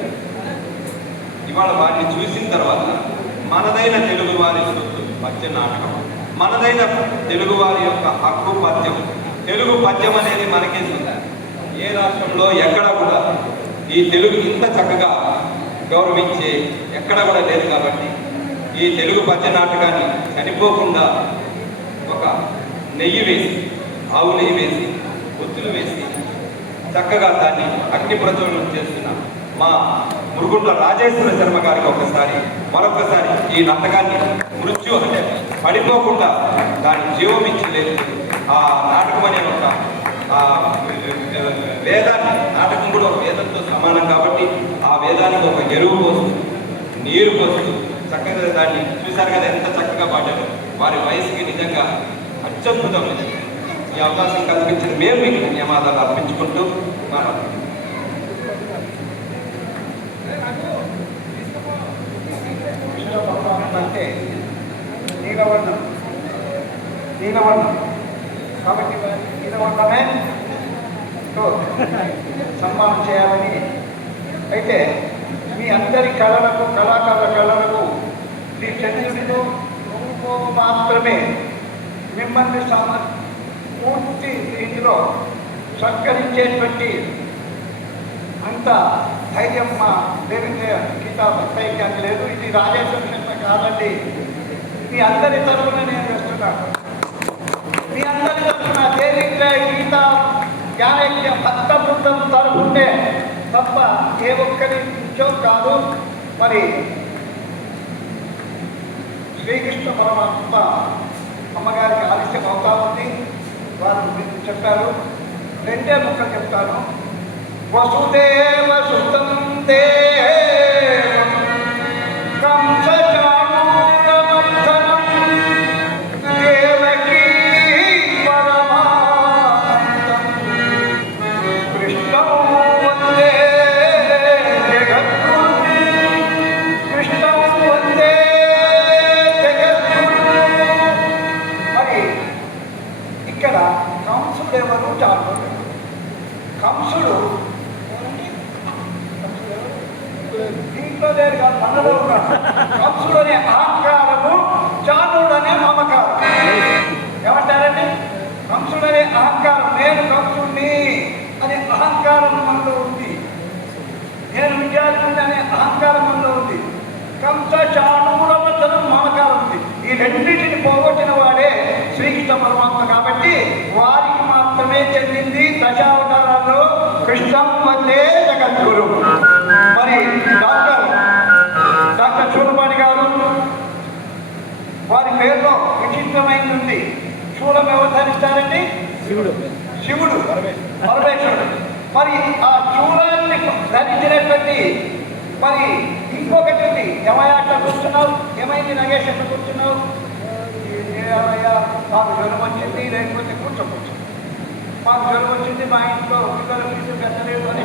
ఇవాళ వారిని చూసిన తర్వాత మనదైన తెలుగు వారి సొత్తు పద్య నాటకం, మనదైన తెలుగు వారి యొక్క హక్కు పద్యం, తెలుగు పద్యం అనేది మనకే సొంత. ఏ రాష్ట్రంలో ఎక్కడా కూడా ఈ తెలుగు ఇంత చక్కగా గౌరవించే ఎక్కడా కూడా లేదు. కాబట్టి ఈ తెలుగు పద్య నాటకాన్ని చనిపోకుండా ఒక నెయ్యి వేసి, ఆవు నెయ్యి వేసి, ఒత్తులు వేసి చక్కగా దాన్ని అగ్ని ప్రజ్వలనం చేస్తున్న మా మురుగుంట్ల రాజేశ్వర శర్మ గారికి మరొకసారి ఈ నాటకాన్ని మృత్యు అంటే పడిపోకుండా దాన్ని జీవమించలేదు. ఆ నాటకం అనే ఒక వేదాన్ని, నాటకం కూడా ఒక వేదంతో సమానం కాబట్టి ఆ వేదానికి ఒక ఎరువు పోస్తూ, నీరు పోస్తూ చక్కగా దాన్ని చూశారు కదా ఎంత చక్కగా పాడారు. వారి వయసుకి నిజంగా అత్యద్భుతం. ఈ అవకాశం కల్పించిన మేము మీకు ధన్యవాదాలు అర్పించుకుంటూ అంటే నీలవర్ణం కాబట్టి నీలవర్ణమే సన్మానం చేయాలని. అయితే మీ అందరి కళలకు, కళాకారుల కళలకు శ్రీ చంద్రుడితో మాత్రమే మిమ్మల్ని పూర్తి రీతిలో సత్కరించేటువంటి అంత ధైర్యం మా దేవేంద్ర గీతా భక్తైక్యానికి లేదు. ఇది రాజేశ్వర శర్మ కాదండి. మీ అందరి తరఫున నేను వేస్తున్నాను. మీ అందరి తరఫున దేవేంద్ర గీతా జ్ఞానైక్య భక్త బృందం తరఫునే తప్ప ఏ ఒక్కరి నుంచో కాదు. మరి శ్రీకృష్ణ పరమాత్మ అమ్మగారికి ఆలస్యం అవుతా ఉంది. వారు చెప్పారు, 2 ముక్కలు చెప్తాను. వసుదేవ సుతం దేవం కంసచాణూరమర్దనం దేవకీ పరమానందం కృష్ణం వందే జగద్గురుం కృష్ణం వందే జగద్గురుం. మరి ఇక్కడ కంసుడెవరు? చాణూరుడు. కంసుడు దీంట్లో లేదు కాదు, మనలో ఉన్నాడు. కంసుడు అనే అహంకారము, చాణుడు అనే మమకారం. ఏమంటారండి? కంసుడు అనే అహంకారం, నేను కంసుడిని అనే అహంకారం మనలో ఉంది. నేను విద్యార్థుని అనే అహంకారం మనలో ఉంది. కంస చాణూరమర్దనం మమకారం ఉంది. ఈ రెండింటిని పోగొట్టిన వాడే శ్రీకృష్ణ పరమాత్మ. కాబట్టి వారికి మాత్రమే చెందింది దశావతారాల్లో కృష్ణం వందే జగద్గురు. మరి డాక్టర్ శూలపాణి గారు, వారి పేరులో విచిత్రమైనది ఉంది. శూలం ఎవరు ధరిస్తారండి? శివుడు పరమేశ్వరుడు. మరి ఆ శూలాన్ని ధరించినటువంటి మరి ఇంకొకటి ఉంది. ఏమయ్యా అట్లా కూర్చున్నావు? ఏమైంది నగేష్ అట్లా కూర్చున్నావు? ఏమయ్యా మాకు జ్వరం వచ్చింది, లేకపోతే కూర్చోవచ్చు. మాకు జ్వరం వచ్చింది, మా ఇంట్లో పిల్లలు ఫీజు పెట్టలేదు అని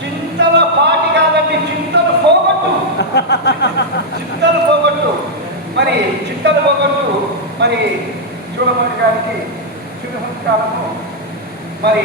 చింతల పాటి కాదండి, చింతలు పోగొట్టు. మరి చింతలు పోగొట్టు. మరి చూడమణి గారికి శుభాకాంక్షలను మరి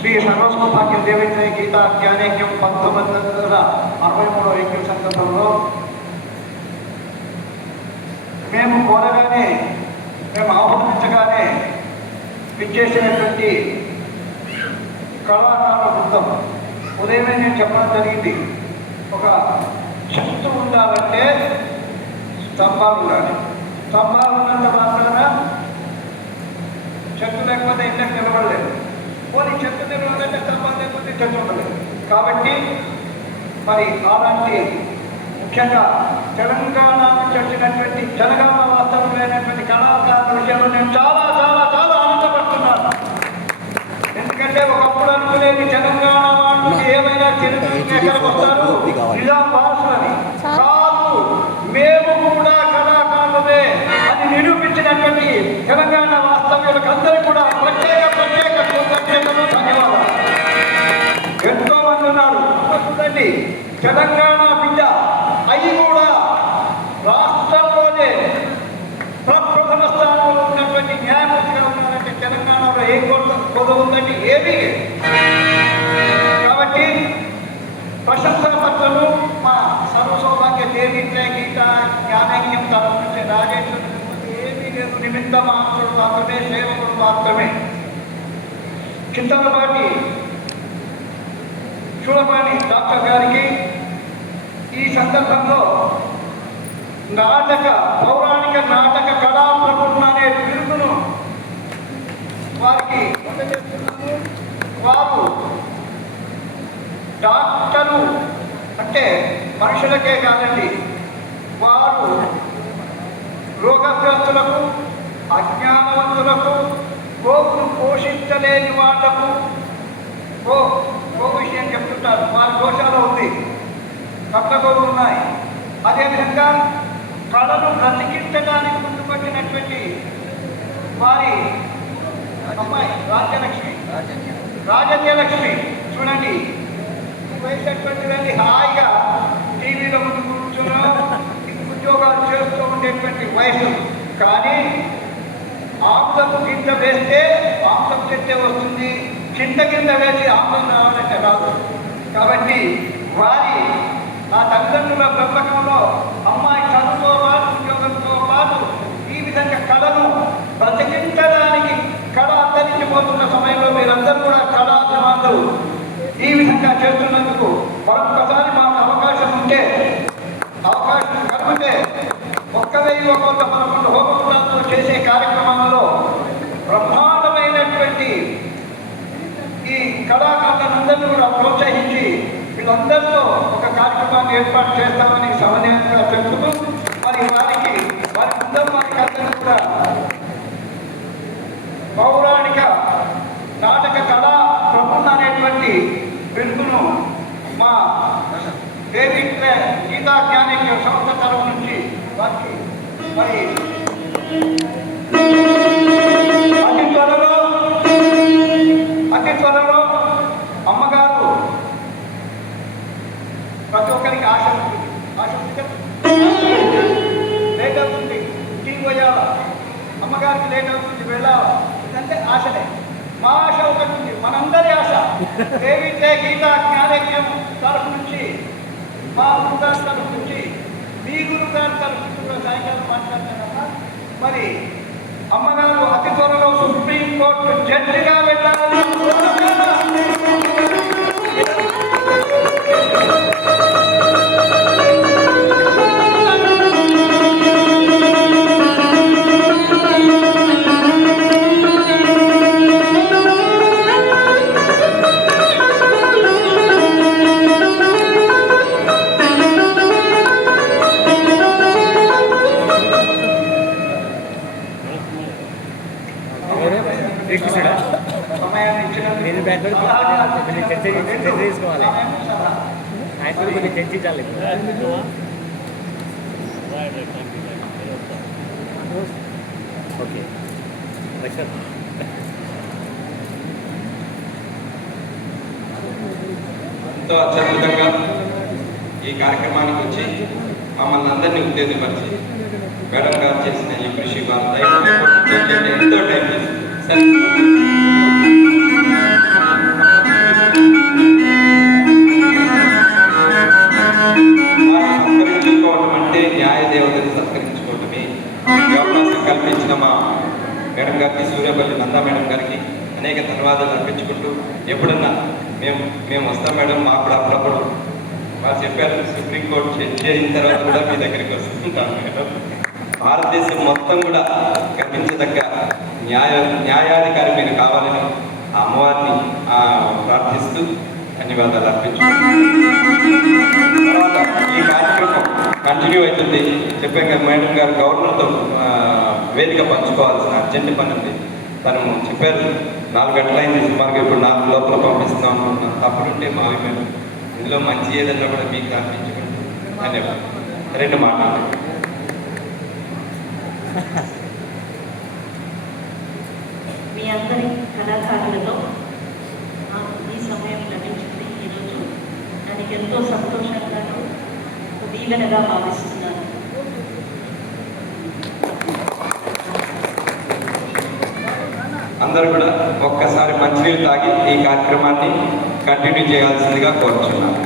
శ్రీ సర్వసౌభాగ్యం దేవేంద్ర గీతా జ్ఞానేక్యం 1963 ఎన్నికల సందర్భంలో మేము కోరగానే మేము ఆహ్వానించగానే విచ్చేసినటువంటి కళాకారుల బృందం ఉదయమే నేను చెప్పడం జరిగింది. ఒక శక్తి ఉండాలంటే స్తంభాలు ఉండాలి. స్తంభాలు ఉన్నంత మాత్రాన చెట్టు లేకపోతే ఇంటికి నిలబడలేదు. పోనీ చెట్టు నిలబడాలంటే స్తంభాలు లేకపోతే చెట్టు ఉండలేదు. కాబట్టి మరి అలాంటి ముఖ్యంగా తెలంగాణ నుంచి వచ్చినటువంటి జనగామ వాస్తవమైనటువంటి కళాకారుల విషయంలో నేను చాలా చాలా చాలా ఆనందపడుతున్నాను. ఎందుకంటే ఒకప్పుడు అనుకునేది తెలంగాణ వాళ్ళు ఏమైనా తిరుగుతుంటే ఎక్కడికి వస్తారు నిజాం వారసులని కాదు, మేము కూడా కళాకారులమే అని నిరూపించినటువంటి తెలంగాణ వాస్తవ్యులకు అందరికీ కూడా ప్రత్యేక ధన్యవాదాలు. ఎంతో మంది ఉన్నారు. చూడండి, తెలంగాణ బిడ్డ అవి కూడా రాష్ట్రంలోనే ప్రప్రథమ స్థానంలో ఉన్నటువంటి న్యాయమూర్తిగా ఉన్నారంటే తెలంగాణలో ఏ కొద్ది ఉందండి, ఏమీ. కాబట్టి ప్రశంసా పత్రాలు మా సర్వసౌభాగ్య దేవిత్ర గీత జ్ఞానజ్ఞం తరఫు నుంచి రాజేశ్వర ఏమీ లేదు. నిమిత్త మాత్రుడు మాత్రమే, సేవకుడు మాత్రమే. చింతలపాటి చూడపాటి డాక్టర్ గారికి ఈ సందర్భంలో పౌరాణిక నాటక కళా ప్రపూర్ణ అనే బిరుదును వారికి అందజేస్తున్నాము. వారు డాక్టరు అంటే మనుషులకే కాదండి, వారు రోగగ్రస్తులకు, అజ్ఞానవంతులకు, గోవును పోషించలేని వాళ్లకు గో విషయం చెప్తుంటారు. వారి దోషాలు ఉంది, కట్ల గోవులు ఉన్నాయి. అదేవిధంగా కళను బ్రతికించడానికి ముందుకొచ్చినటువంటి వారి అమ్మాయి రాజన్యలక్ష్మి చూడండి, వయసు హాయిగా టీవీలో ముందు కూర్చున్నాం, ఉద్యోగాలు చేస్తూ ఉండేటువంటి వయసు. కానీ ఆకులకు గింజ వేస్తే ఆకులకు చెట్టే వస్తుంది, చింత గింజ వేసి ఆకులు రావాలంటే రాదు. కాబట్టి వారి ఆ తల్లిదండ్రుల పెంపకంలో అమ్మాయి చదువుతో పాటు ఉద్యోగంతో పాటు ఈ విధంగా కళను బ్రతికించడానికి కళ అంతరించిపోతున్న సమయంలో మీరందరూ కూడా కళాభిమానులు ఈ విధంగా చేస్తున్నందుకు మరొకసారి మాకు అవకాశం కలిగితే 1,111 హోమకులాలతో చేసే కార్యక్రమంలో బ్రహ్మాండమైనటువంటి ఈ కళాకారులందరినీ కూడా ప్రోత్సహించి వీళ్ళందరితో ఒక కార్యక్రమాన్ని ఏర్పాటు చేస్తామని సమన్వయంగా చెప్తూ మరి వారి అందరూ అందరూ కూడా పౌరాణిక నాటక కళా ప్రపూర్ణ అనేటువంటి బిరుదును మా దేవి గీతా జ్ఞానేశ్వర సంస్థ తరఫు నుంచి వారికి మరి అతి త్వరలో అమ్మగారు ప్రతి ఒక్కరికి ఆశ ఉంటుంది లేట్ అవుతుంది, టీ పోయాలా, అమ్మగారికి లేట్ అవుతుంది, వెళ్ళాలా, ఇదంటే ఆశనే. మా ఆశ ఒకటి ఉంది, మనందరి ఆశ. దేవితే గీతా జ్ఞానేశ్వరం తరఫు నుంచి, మా గురుగారి తరఫు నుంచి, మీ గురుగారి తరఫు నుంచి కూడా సాయంకాలం మాట్లాడతానమ్మా. మరి అమ్మగారు అతి త్వరలో సుప్రీంకోర్టు జడ్జిగా వెళ్ళాలని సమయాన్ని ఇచ్చినందుకు నేను బ్యాక్వర్డ్ చర్చ తీసుకోవాలి ఆయన కూడా కొంచెం చర్చించాలి ఓకే ఎంతో అత్యద్భుతంగా ఈ కార్యక్రమానికి వచ్చి మమ్మల్ని అందరినీ ఉత్తేజపరిచి మేడం గారు చేసిన ఈ కృషి వాళ్ళ ఎంతో టైం సత్కరించుకోవటం అంటే న్యాయ దేవతని సత్కరించుకోవటమే. ఈ అవకాశం కల్పించిన మా మేడం గారికి, సూర్యపల్లి నందా మేడం గారికి అనేక ధన్యవాదాలు అర్పించుకుంటూ, ఎప్పుడన్నా మేము వస్తాం మేడం, మాకు కూడా అప్పుడప్పుడు వారు చెప్పారు సుప్రీంకోర్టు చేరిన తర్వాత కూడా మీ దగ్గరికి వస్తుంటాం మేడం. భారతదేశం మొత్తం కూడా కల్పించదగ్గ న్యాయాధికారి మీరు కావాలని ఆ అమ్మవారిని ప్రార్థిస్తూ ధన్యవాదాలు అర్పించుకుంటాం. తర్వాత ఈ కార్యక్రమం కంటిన్యూ అవుతుంది. చెప్పాక మేడం గారు గవర్నర్తో వేదిక పంచుకోవాల్సిన అర్జెంట్ పని ఉంది. తను చెప్పారు 4 గంటలైంది సుమారుగా, ఇప్పుడు 4 లోపల పంపిస్తున్నాం అనుకుంటున్నాను. తప్పుడుంటే మావి మేము ఇందులో మంచి ఏదన్నా కూడా మీకు అర్పించుకుంటూ ధన్యవాదాలు. 2 మాటలు. మీ అందరి కళాకారులలో ఈ సమయం లభించింది ఈరోజు. దానికి ఎంతో సంతోషంగాను దీవెనగా భావిస్తున్నాను. అందరూ కూడా ఒక్కసారి మంచినీళ్ళు తాగి ఈ కార్యక్రమాన్ని కంటిన్యూ చేయాల్సిందిగా కోరుచున్నాను.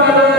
Hare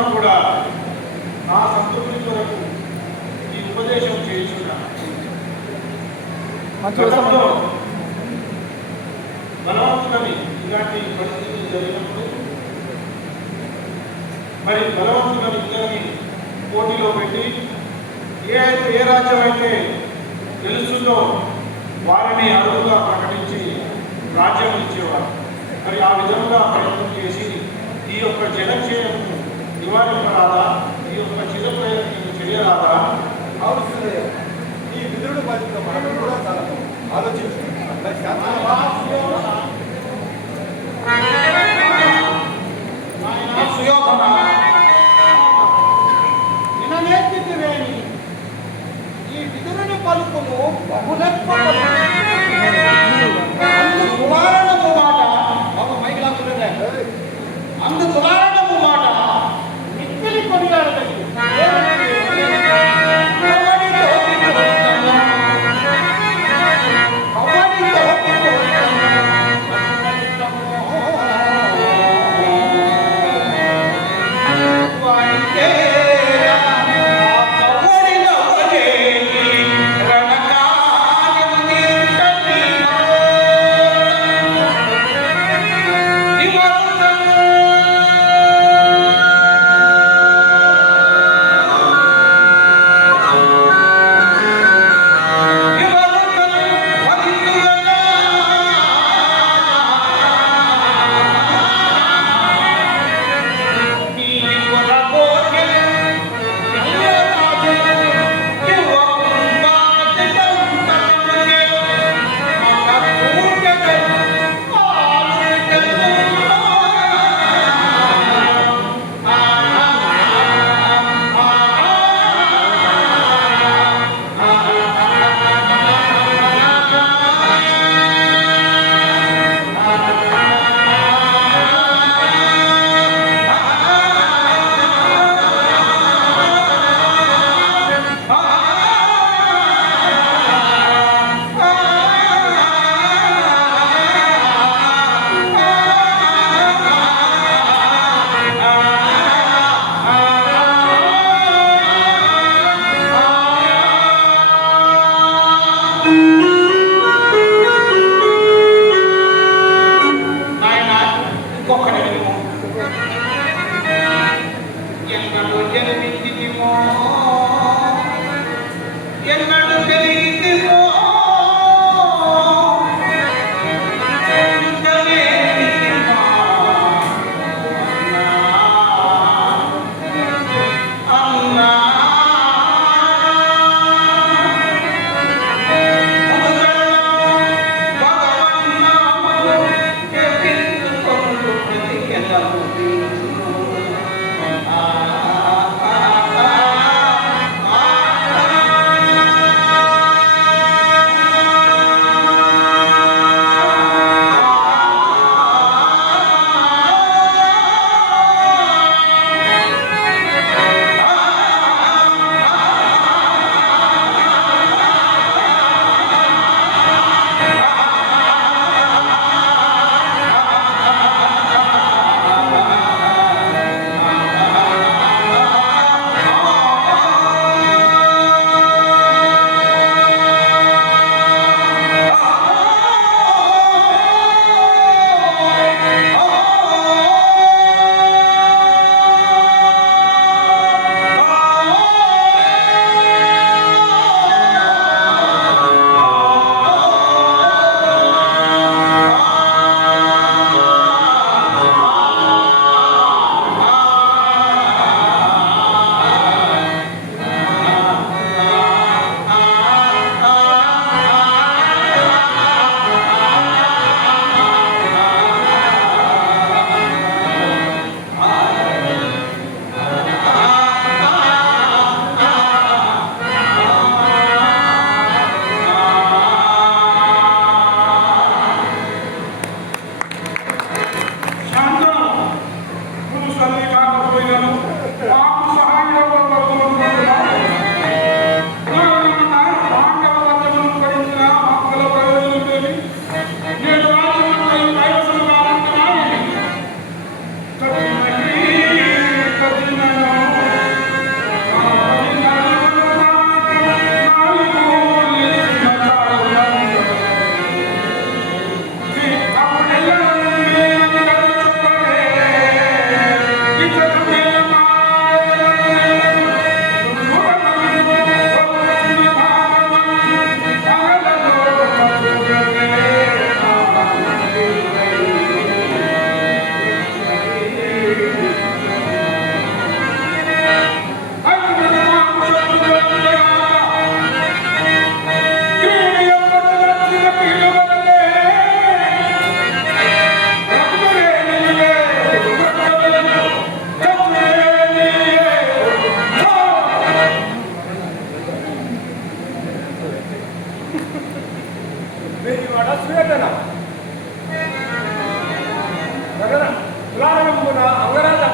పక్షాన కూడా నా సంతృప్తి కొరకు ఈ ఉపదేశం చేయించున్నాను. గతంలో బలవంతులని ఇలాంటి పరిస్థితులు జరిగినప్పుడు మరి బలవంతులని ఇద్దరిని పోటీలో పెట్టి ఏ రాజ్యం అయితే గెలుస్తుందో వారిని అడుగుగా ప్రకటించి రాజ్యం ఇచ్చేవారు. మరి ఆ విధంగా ప్రయత్నం చేసి ఈ యొక్క జనక్షేమం నివారింపరాదా, ఈ యొక్క చిన్న ప్రయత్నం చేయరాదా? అవసరం ఈ విధుడు బాధ్యత మనం కూడా చాలా ఆలోచించుకుంటున్నాం. సుయోధన నిన్ననేర్పితివేని ఈ విదురుని పలుకును బహుళత్వ అందు తులారణము మాట ఒక అందు తులారణము మాట నిత్యలి కొనియాడదగి కవ్వడితో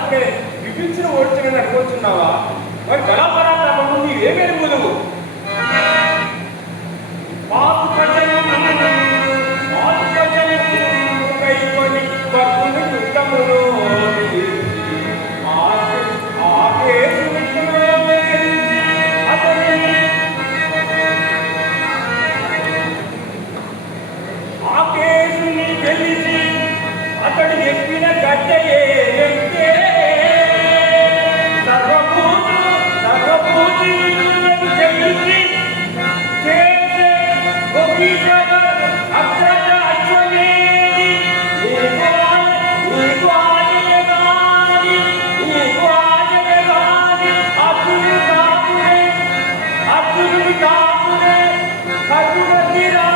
పాలకుడే విభించిన ఓడ్చని అనుకుంటున్నావా? మరి బలాపరాక్రమము నీవేమేమి ములుగు కైకొని పరుగులు యుద్ధములు ఆకేసుని గెలిచి అతడు ఎక్కిన గడ్డయే ఎక్కే సర్వభూతి గెలిచి చేసే గోపీశ్వర అగ్రజ అశ్వనేని నీకు ఆజనే గాని అర్జునుడు కాకునే కరుణగిరా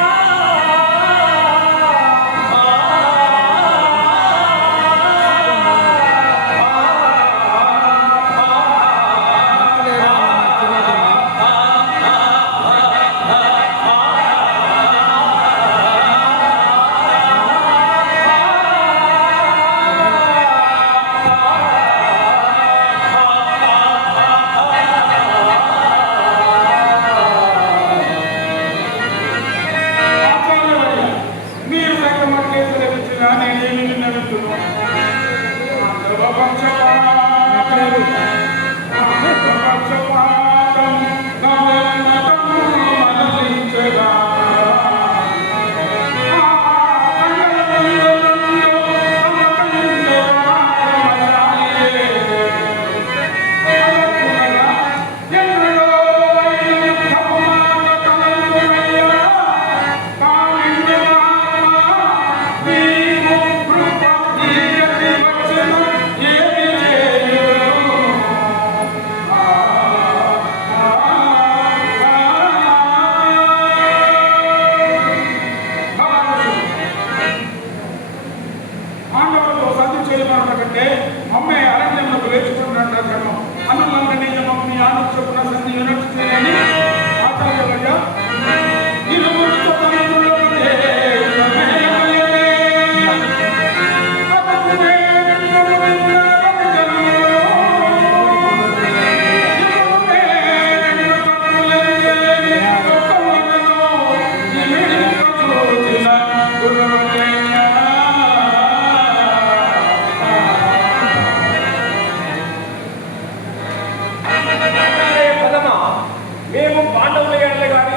మేము పాండవుల ఏడలు కానీ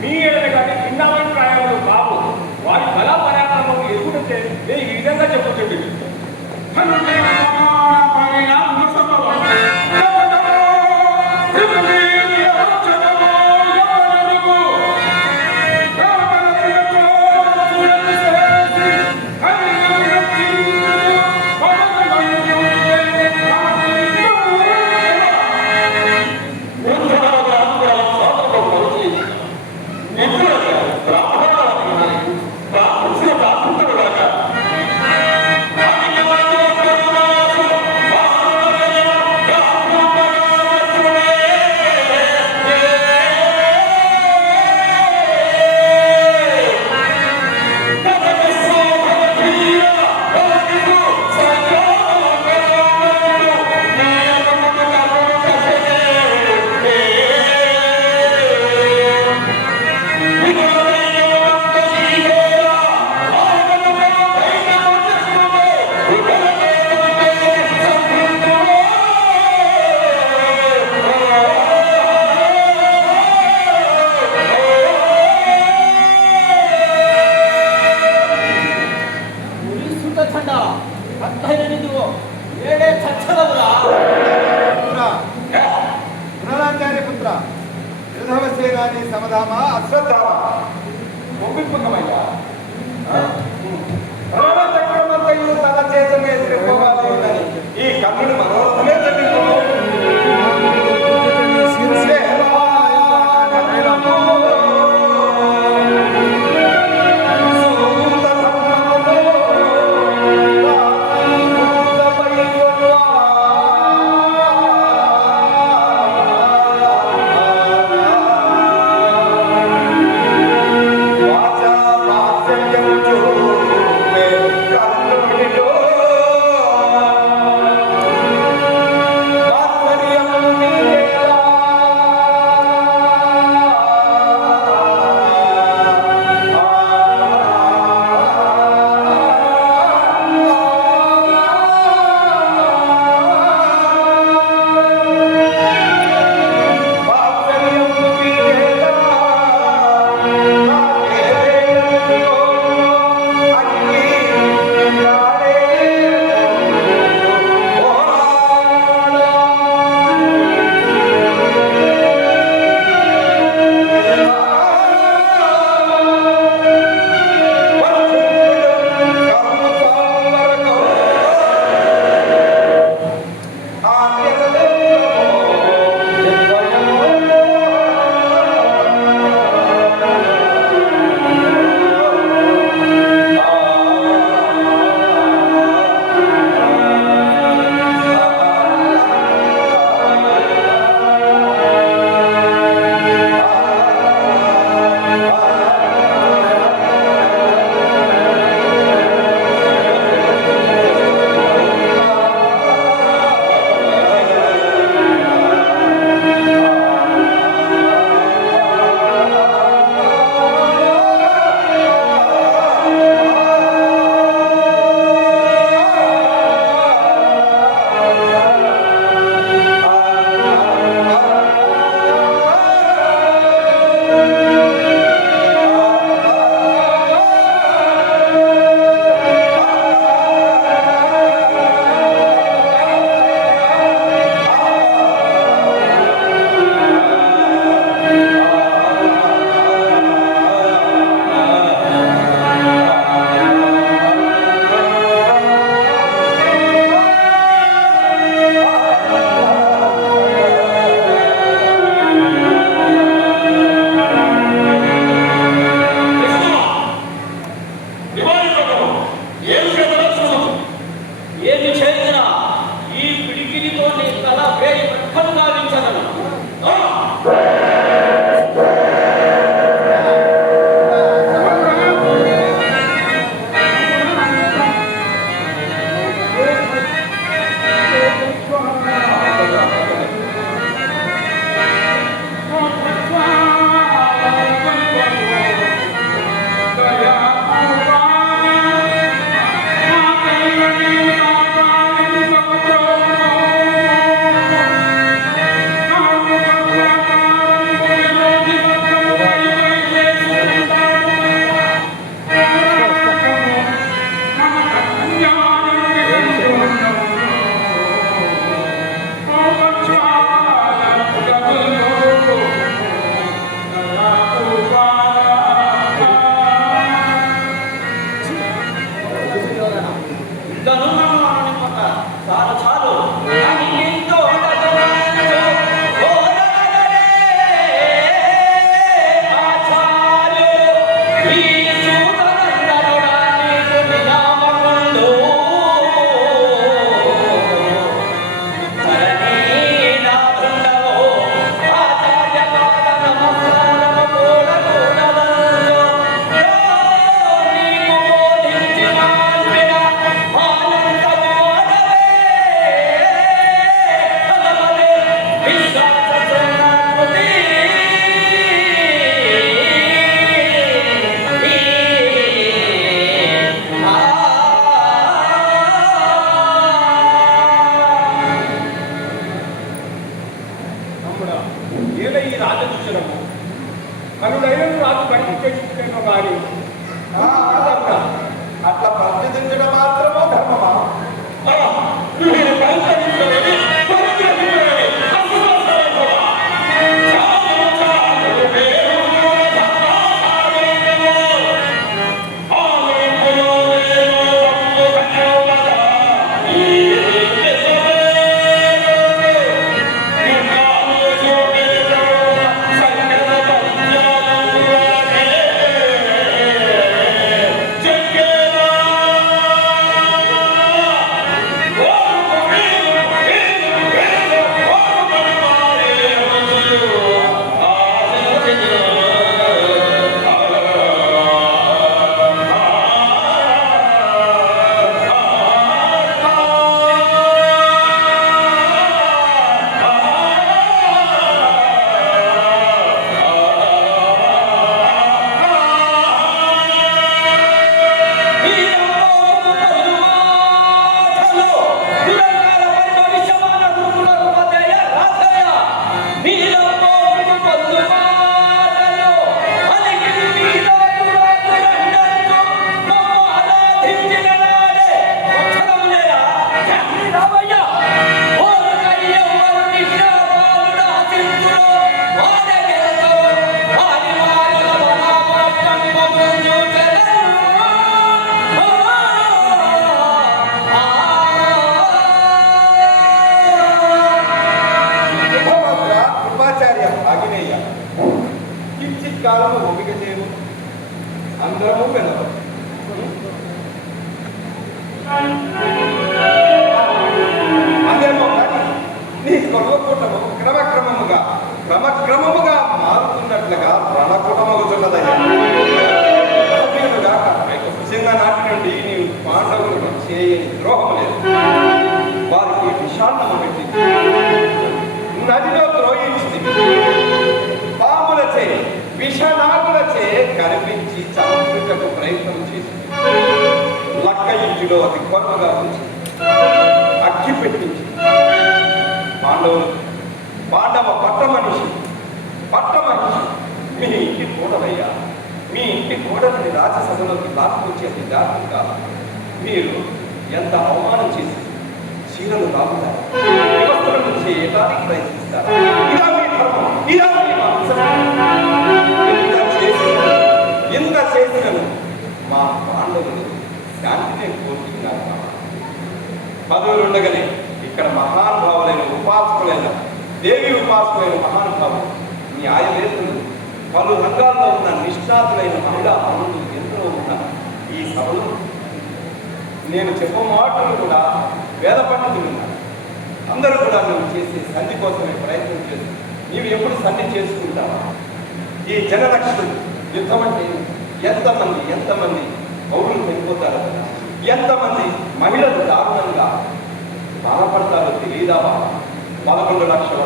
మీ ఏడలు కానీ భిన్నమైన ప్రాయాలు కావు. వారి బల పరాక్రమం ఎదుగుతుంటే నేను ఈ విధంగా చెప్పొచ్చండి. సమధామా అశ్వత్థామ ఒప్పిపోతామయ్యా. చక్రమంతయు తన చేతమే ఎదుర్కోవాలి ఉన్నది. ఈ కన్నుడు మనోరథమే తగ్గిపోవాలి. వాచా వాత్సల్యం చూ మే కన్నుడిలో ఇంకనూ నన్ను అననివ్వక చాలు చాలు అని ఎంతో అట్లా ప్రశ్నించడం మాత్రమో ధర్మమా? కాలము ఓపిక చేయము, అందరము వెళ్ళవచ్చు. అదేమో కానీ నీ కొలవకూటము క్రమక్రమముగా మారుతున్నట్లుగా రణకూటమవుతున్నదయ్యా. నాటి నుండి నీవు పాండవులకు చేయని ద్రోహం లేదు. వారికి విషాన్నము పెట్టి నదిలో ద్రోహించింది, పాములచే విషనాగులచే కనిపించి చంపుటకు ప్రయత్నం చేసింది. లక్క ఇంటిలో అతి కొరతగా ఉంచి అగ్గి పెట్టించి పాండవ పట్ట మనిషి మీ ఇంటి కూడవయ్యా, మీ ఇంటి కూడలని రాజసభలోకి లాక్కొచ్చేది దారుణం కాదు. మీరు ఎంత అవమానం చేసి చీరలు లాగుతారు, వ్యవస్థలను చేయడానికి ప్రయత్నిస్తారు. ఇలా మీ ధర్మం, ఇలా మీ వంశం. ఇంత చేసినను మా పాండవులు శాంతిని కోరుతున్నారు. పదవులు ఉండగానే ఇక్కడ మహానుభావులైన ఉపాసకులైన దేవి ఉపాసకులైన మహానుభావులు, న్యాయవేత్తలు, పలు రంగాల్లో ఉన్న నిష్ణాతులైన మహిళా మనులు ఎంతో ఉన్నారు ఈ సభలో. నేను చెప్పే మాటలు కూడా వేద పండితులు ఉన్నారు. అందరూ కూడా నువ్వు చేసే సంధి కోసమే ప్రయత్నం చేస్తారు. నీవు ఎప్పుడు సంధి చేసుకుంటావా? ఈ జనలక్ష్ముడు యుద్ధం అంటే ఎంతమంది పౌరులు చనిపోతారు కదా, ఎంతమంది మహిళలు దారుణంగా బాధపడతారో తెలియదా? 11 లక్షల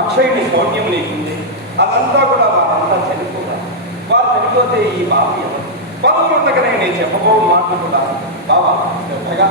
అక్షయుని సౌన్యం నీకుంది. అదంతా కూడా వారంతా చనిపోతారు. వారు చనిపోతే ఈ బాబు ఎవరు? పదవులు దగ్గర నేను చెప్పబో మాటలు కూడా బాబా శ్రద్ధగా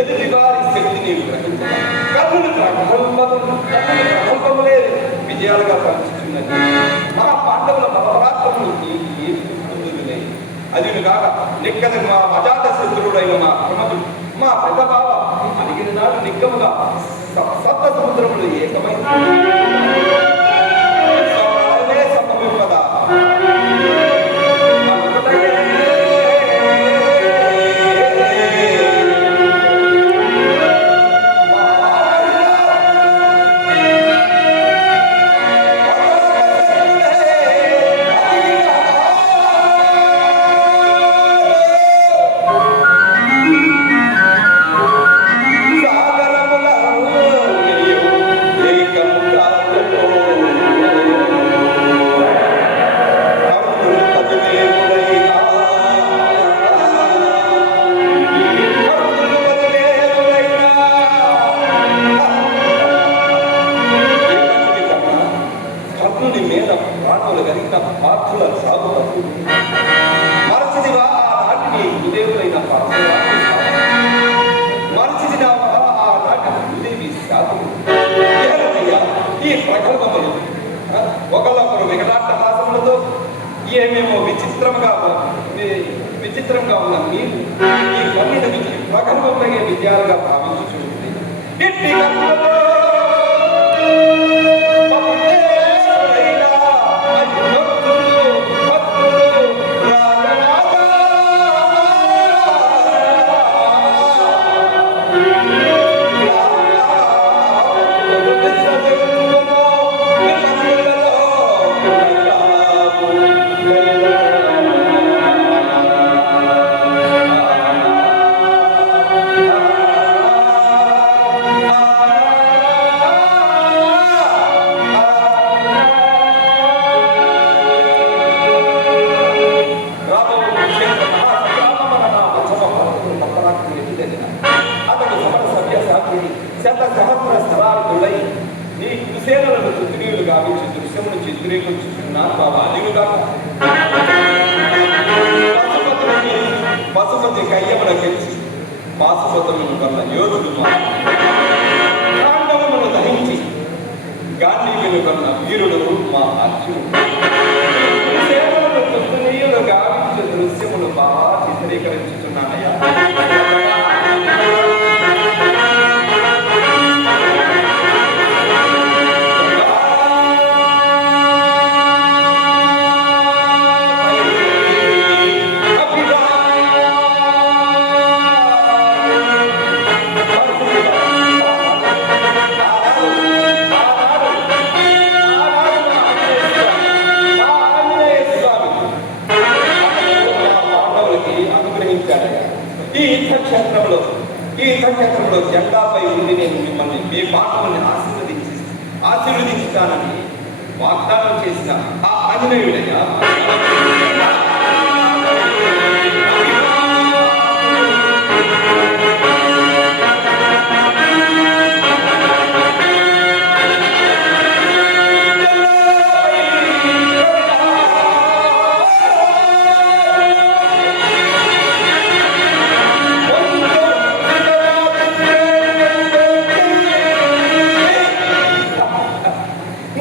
ఎదుటి వారి శక్తి నీవు గ్రహించాలి. కన్నులు ప్రకల్పములే విజయాలుగా పంచుతున్నది. మా పాండవుల బలపరాక్రములు నీకు ఏమి గుర్తుందులే. అది కాక నిక్కద మా అజాత శత్రువుడైన మా ప్రమదుడు మా పెద్ద బావ అడిగిన నాడు నిక్కముగా సప్త సముద్రములు ఏకమై సంభవింపదా. ఒకళ్ళొకరు వికటాట్టహాసములతో ఏమేమో విచిత్రంగా ఉన్న మీరు ఈ కన్నుల నుంచి ప్రగల్భమయ్యే విద్యాలుగా భావించుచుంది. ఇట్టి అతడు సమర సభ్య సాధ్యుడి శత సహస్ర స్థలాలై నీ కుసేనలను చుత్తునీయులు గావించి దృశ్యమును చిత్రీకరించుకున్నాను బాబా. అదిగుగా పశుపతి కయ్యమున గెలిచి పాశుపతులను కన్న యోధుడు పాండవులను దహించి గాంధీవులు కన్న వీరుడు మా అర్జునుడు. కుసేనలను చుత్తునీయులు గావించి దృశ్యమును బాగా చిత్రీకరించుతున్నానయ్యా. ఈ యుద్ధక్షేత్రంలో జెండాపై ఉండి నేను మిమ్మల్ని మీ పాఠముల్ని ఆశీర్వదించుతానని వాగ్దానం చేసిన ఆ ఆంజనేయుడయ్యా.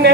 నే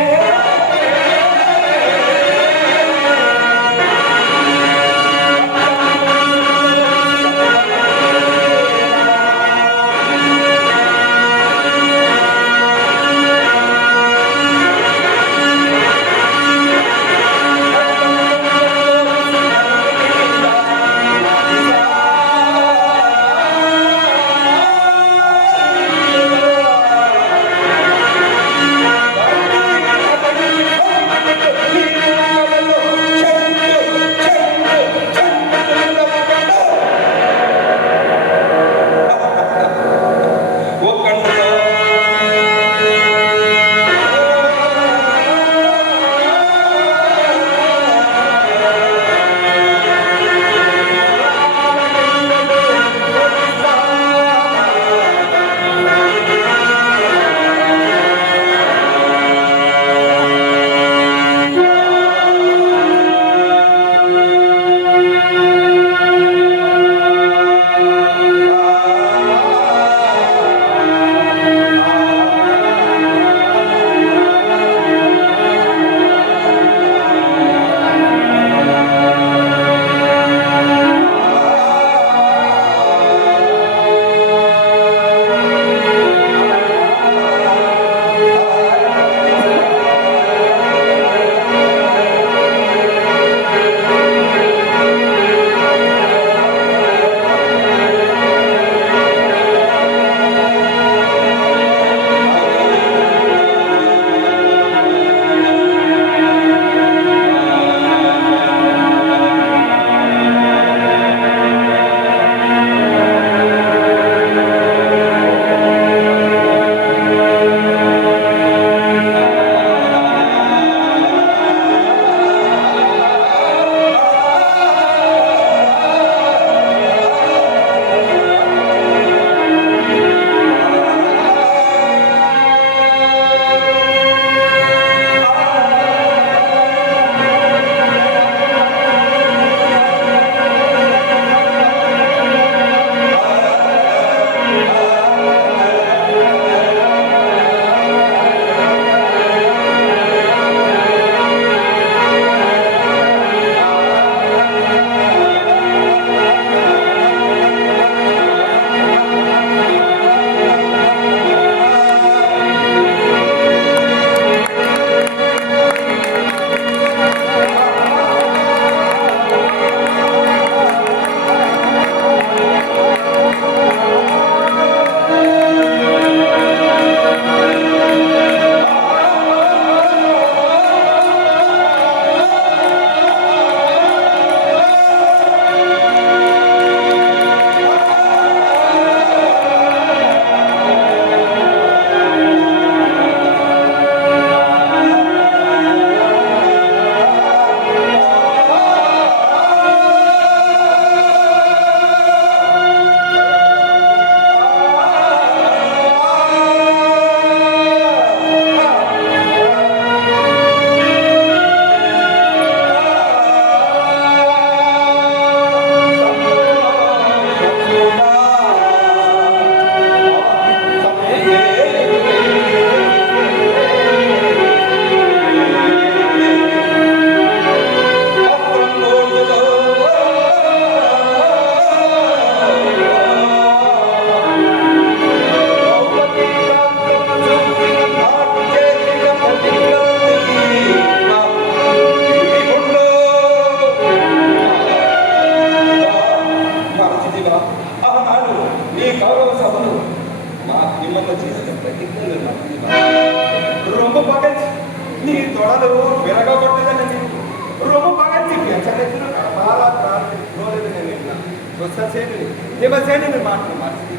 ససేనుని హిమసేనుని మాటలు మార్చి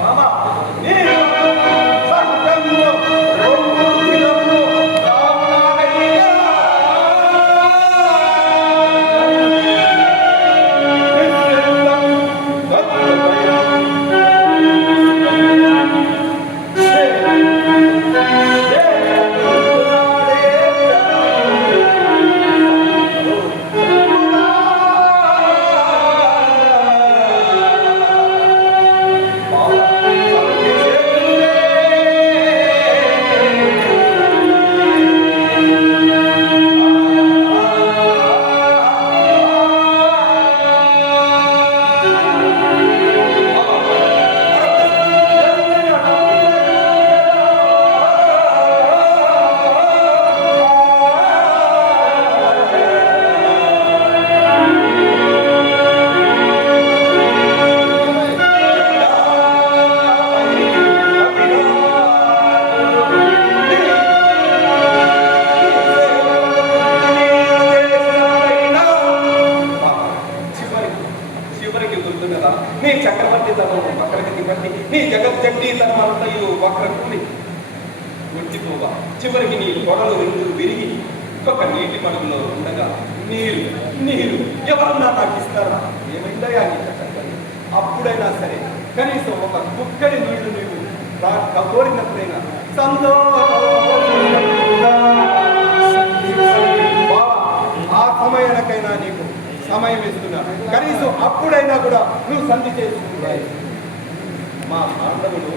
మామా నీ చక్రవర్తి తనం వక్రగతి బట్టి నీ జగజ్జట్టి తనమంతయు వక్రకుని గుర్తిపోగా చివరికి నీ కొడలు రెండు విరిగి ఒక నీటి మడుగులో ఉండగా నీరు నీరు ఎవరన్నా నాకు ఇస్తారా ఏమైందయా నీ చక్కని అప్పుడైనా సరే కనీసం ఒక కుక్కడి నీళ్లు నీవు కోరినప్పుడైనా ఆ సమయానికైనా నీకు సమయం ఇస్తున్నా కనీసం అప్పుడైనా కూడా నువ్వు సంధి చేసుకుంటాయి మా పాండవులు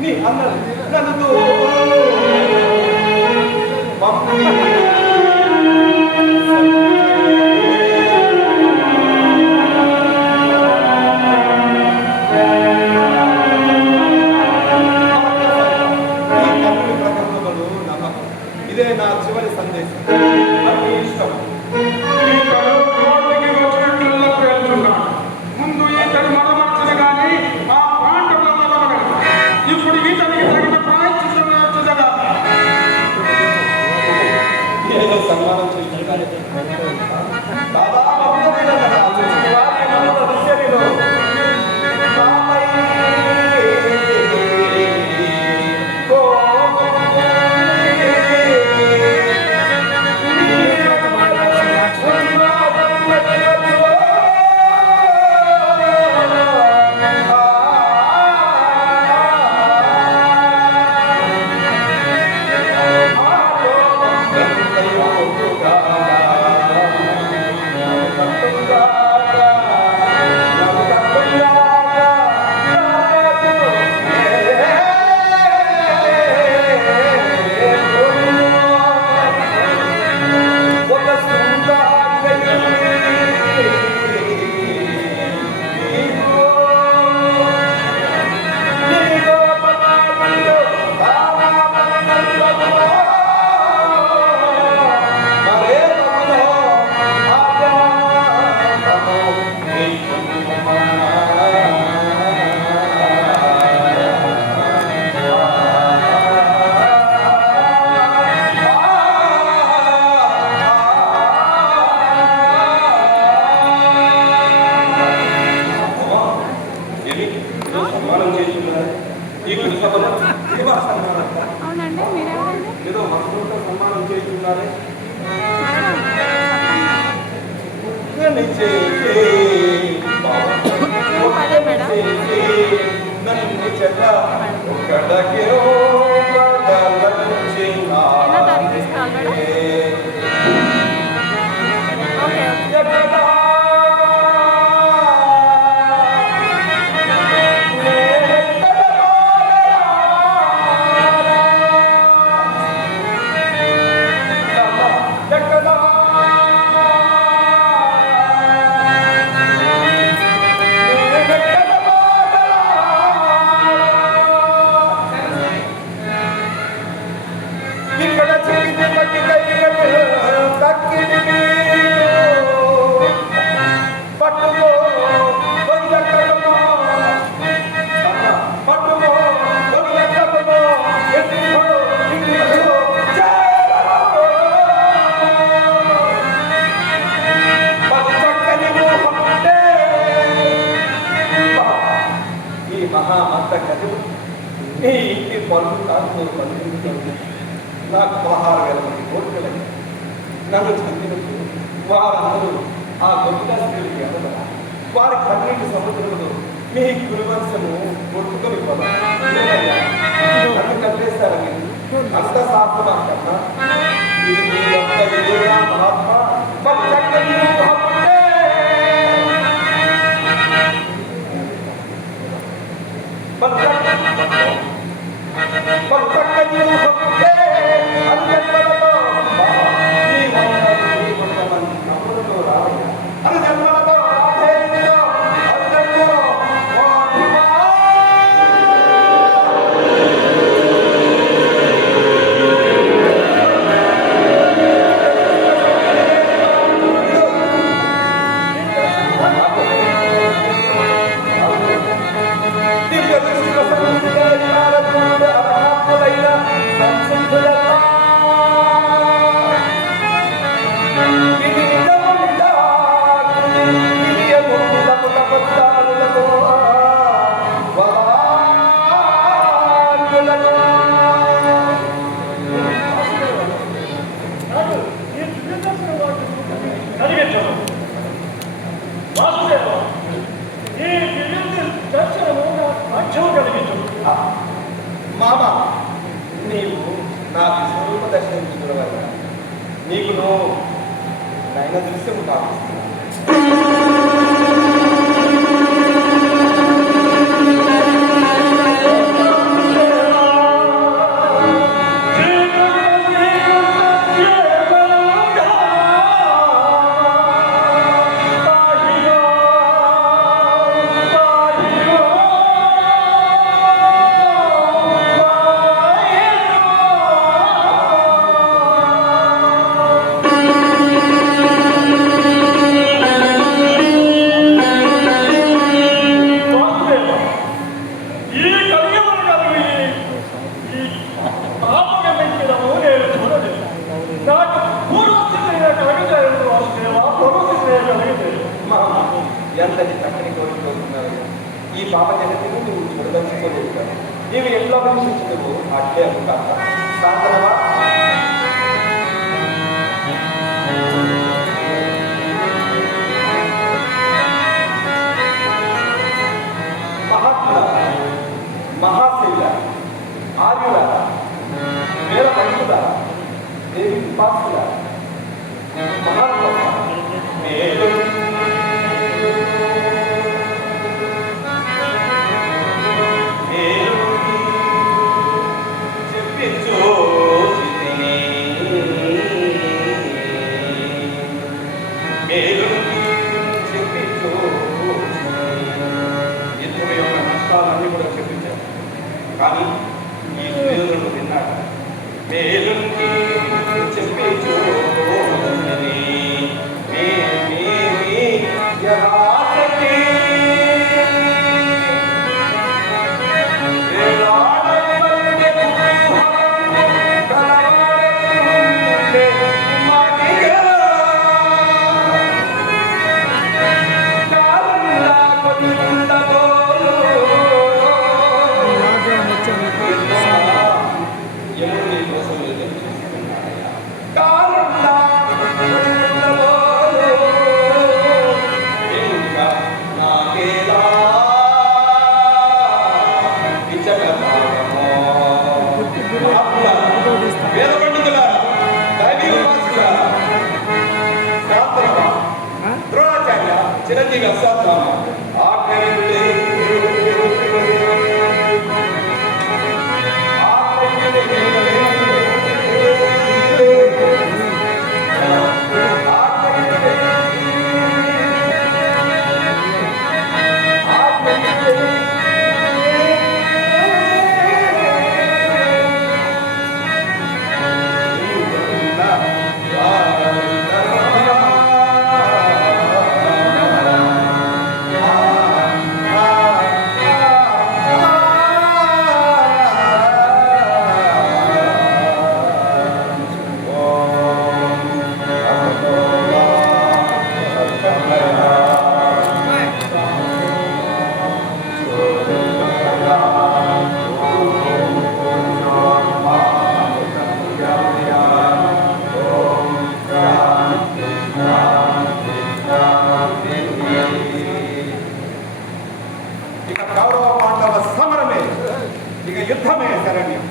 నీ అన్నలు నన్ను ఇదే నా చివరి సందేశం అది ఇష్టం ముందు ఈతని మొదమర్చిన కానీ ఆ పాండవుల మొదలగలదు ఇప్పుడు ఈతనికి తగిన ప్రాయశ్చిత్తం వచ్చేదా ఏదో సన్మానం చేస్తున్నారు ఏదో మనసుతో సన్మానం చేస్తున్నారే నన్ను చెల్ల ఒక్కడకే నీ ఇంటి పనులు కాదు పనులు నాకు 16,000 మంది కోరికలయ్యాయి. నన్ను చంపినప్పుడు వారందరూ ఆ గొప్ప స్త్రీకి అందరు వారి కన్నీటి సముద్రంలో మీ గురువంశము కొట్టుకొని నన్ను కట్టేస్తారని అంత శాస్త్రం కన్నా ఇది మీ యొక్క విజయ మహాత్మ మామ నీవు నాకు స్వరూప దర్శనం చూడవల్ల నీకు నయన దృశ్యము కావిస్తున్నాను. ఎంతటి చక్కని కోరుకుంటున్నారు. ఈ పాప జగతిని నువ్వు చూడదలుచుకోలేదు. నీవు ఎట్లా అభిషించవు అట్లే కాక సాధనవా మహాత్ముల మహాశైల ఆర్యుల వేల పండుల దేవి ఉపాసుల మహాత్మ మేలు కానీ ఈ సుయోధనుడు విన్నాడు. మేలుకి చెప్పి చిరంజీవి అసాధ్యం ఇక కౌరవ పాండవ సమరమే, ఇక యుద్ధమే శరణ్యం.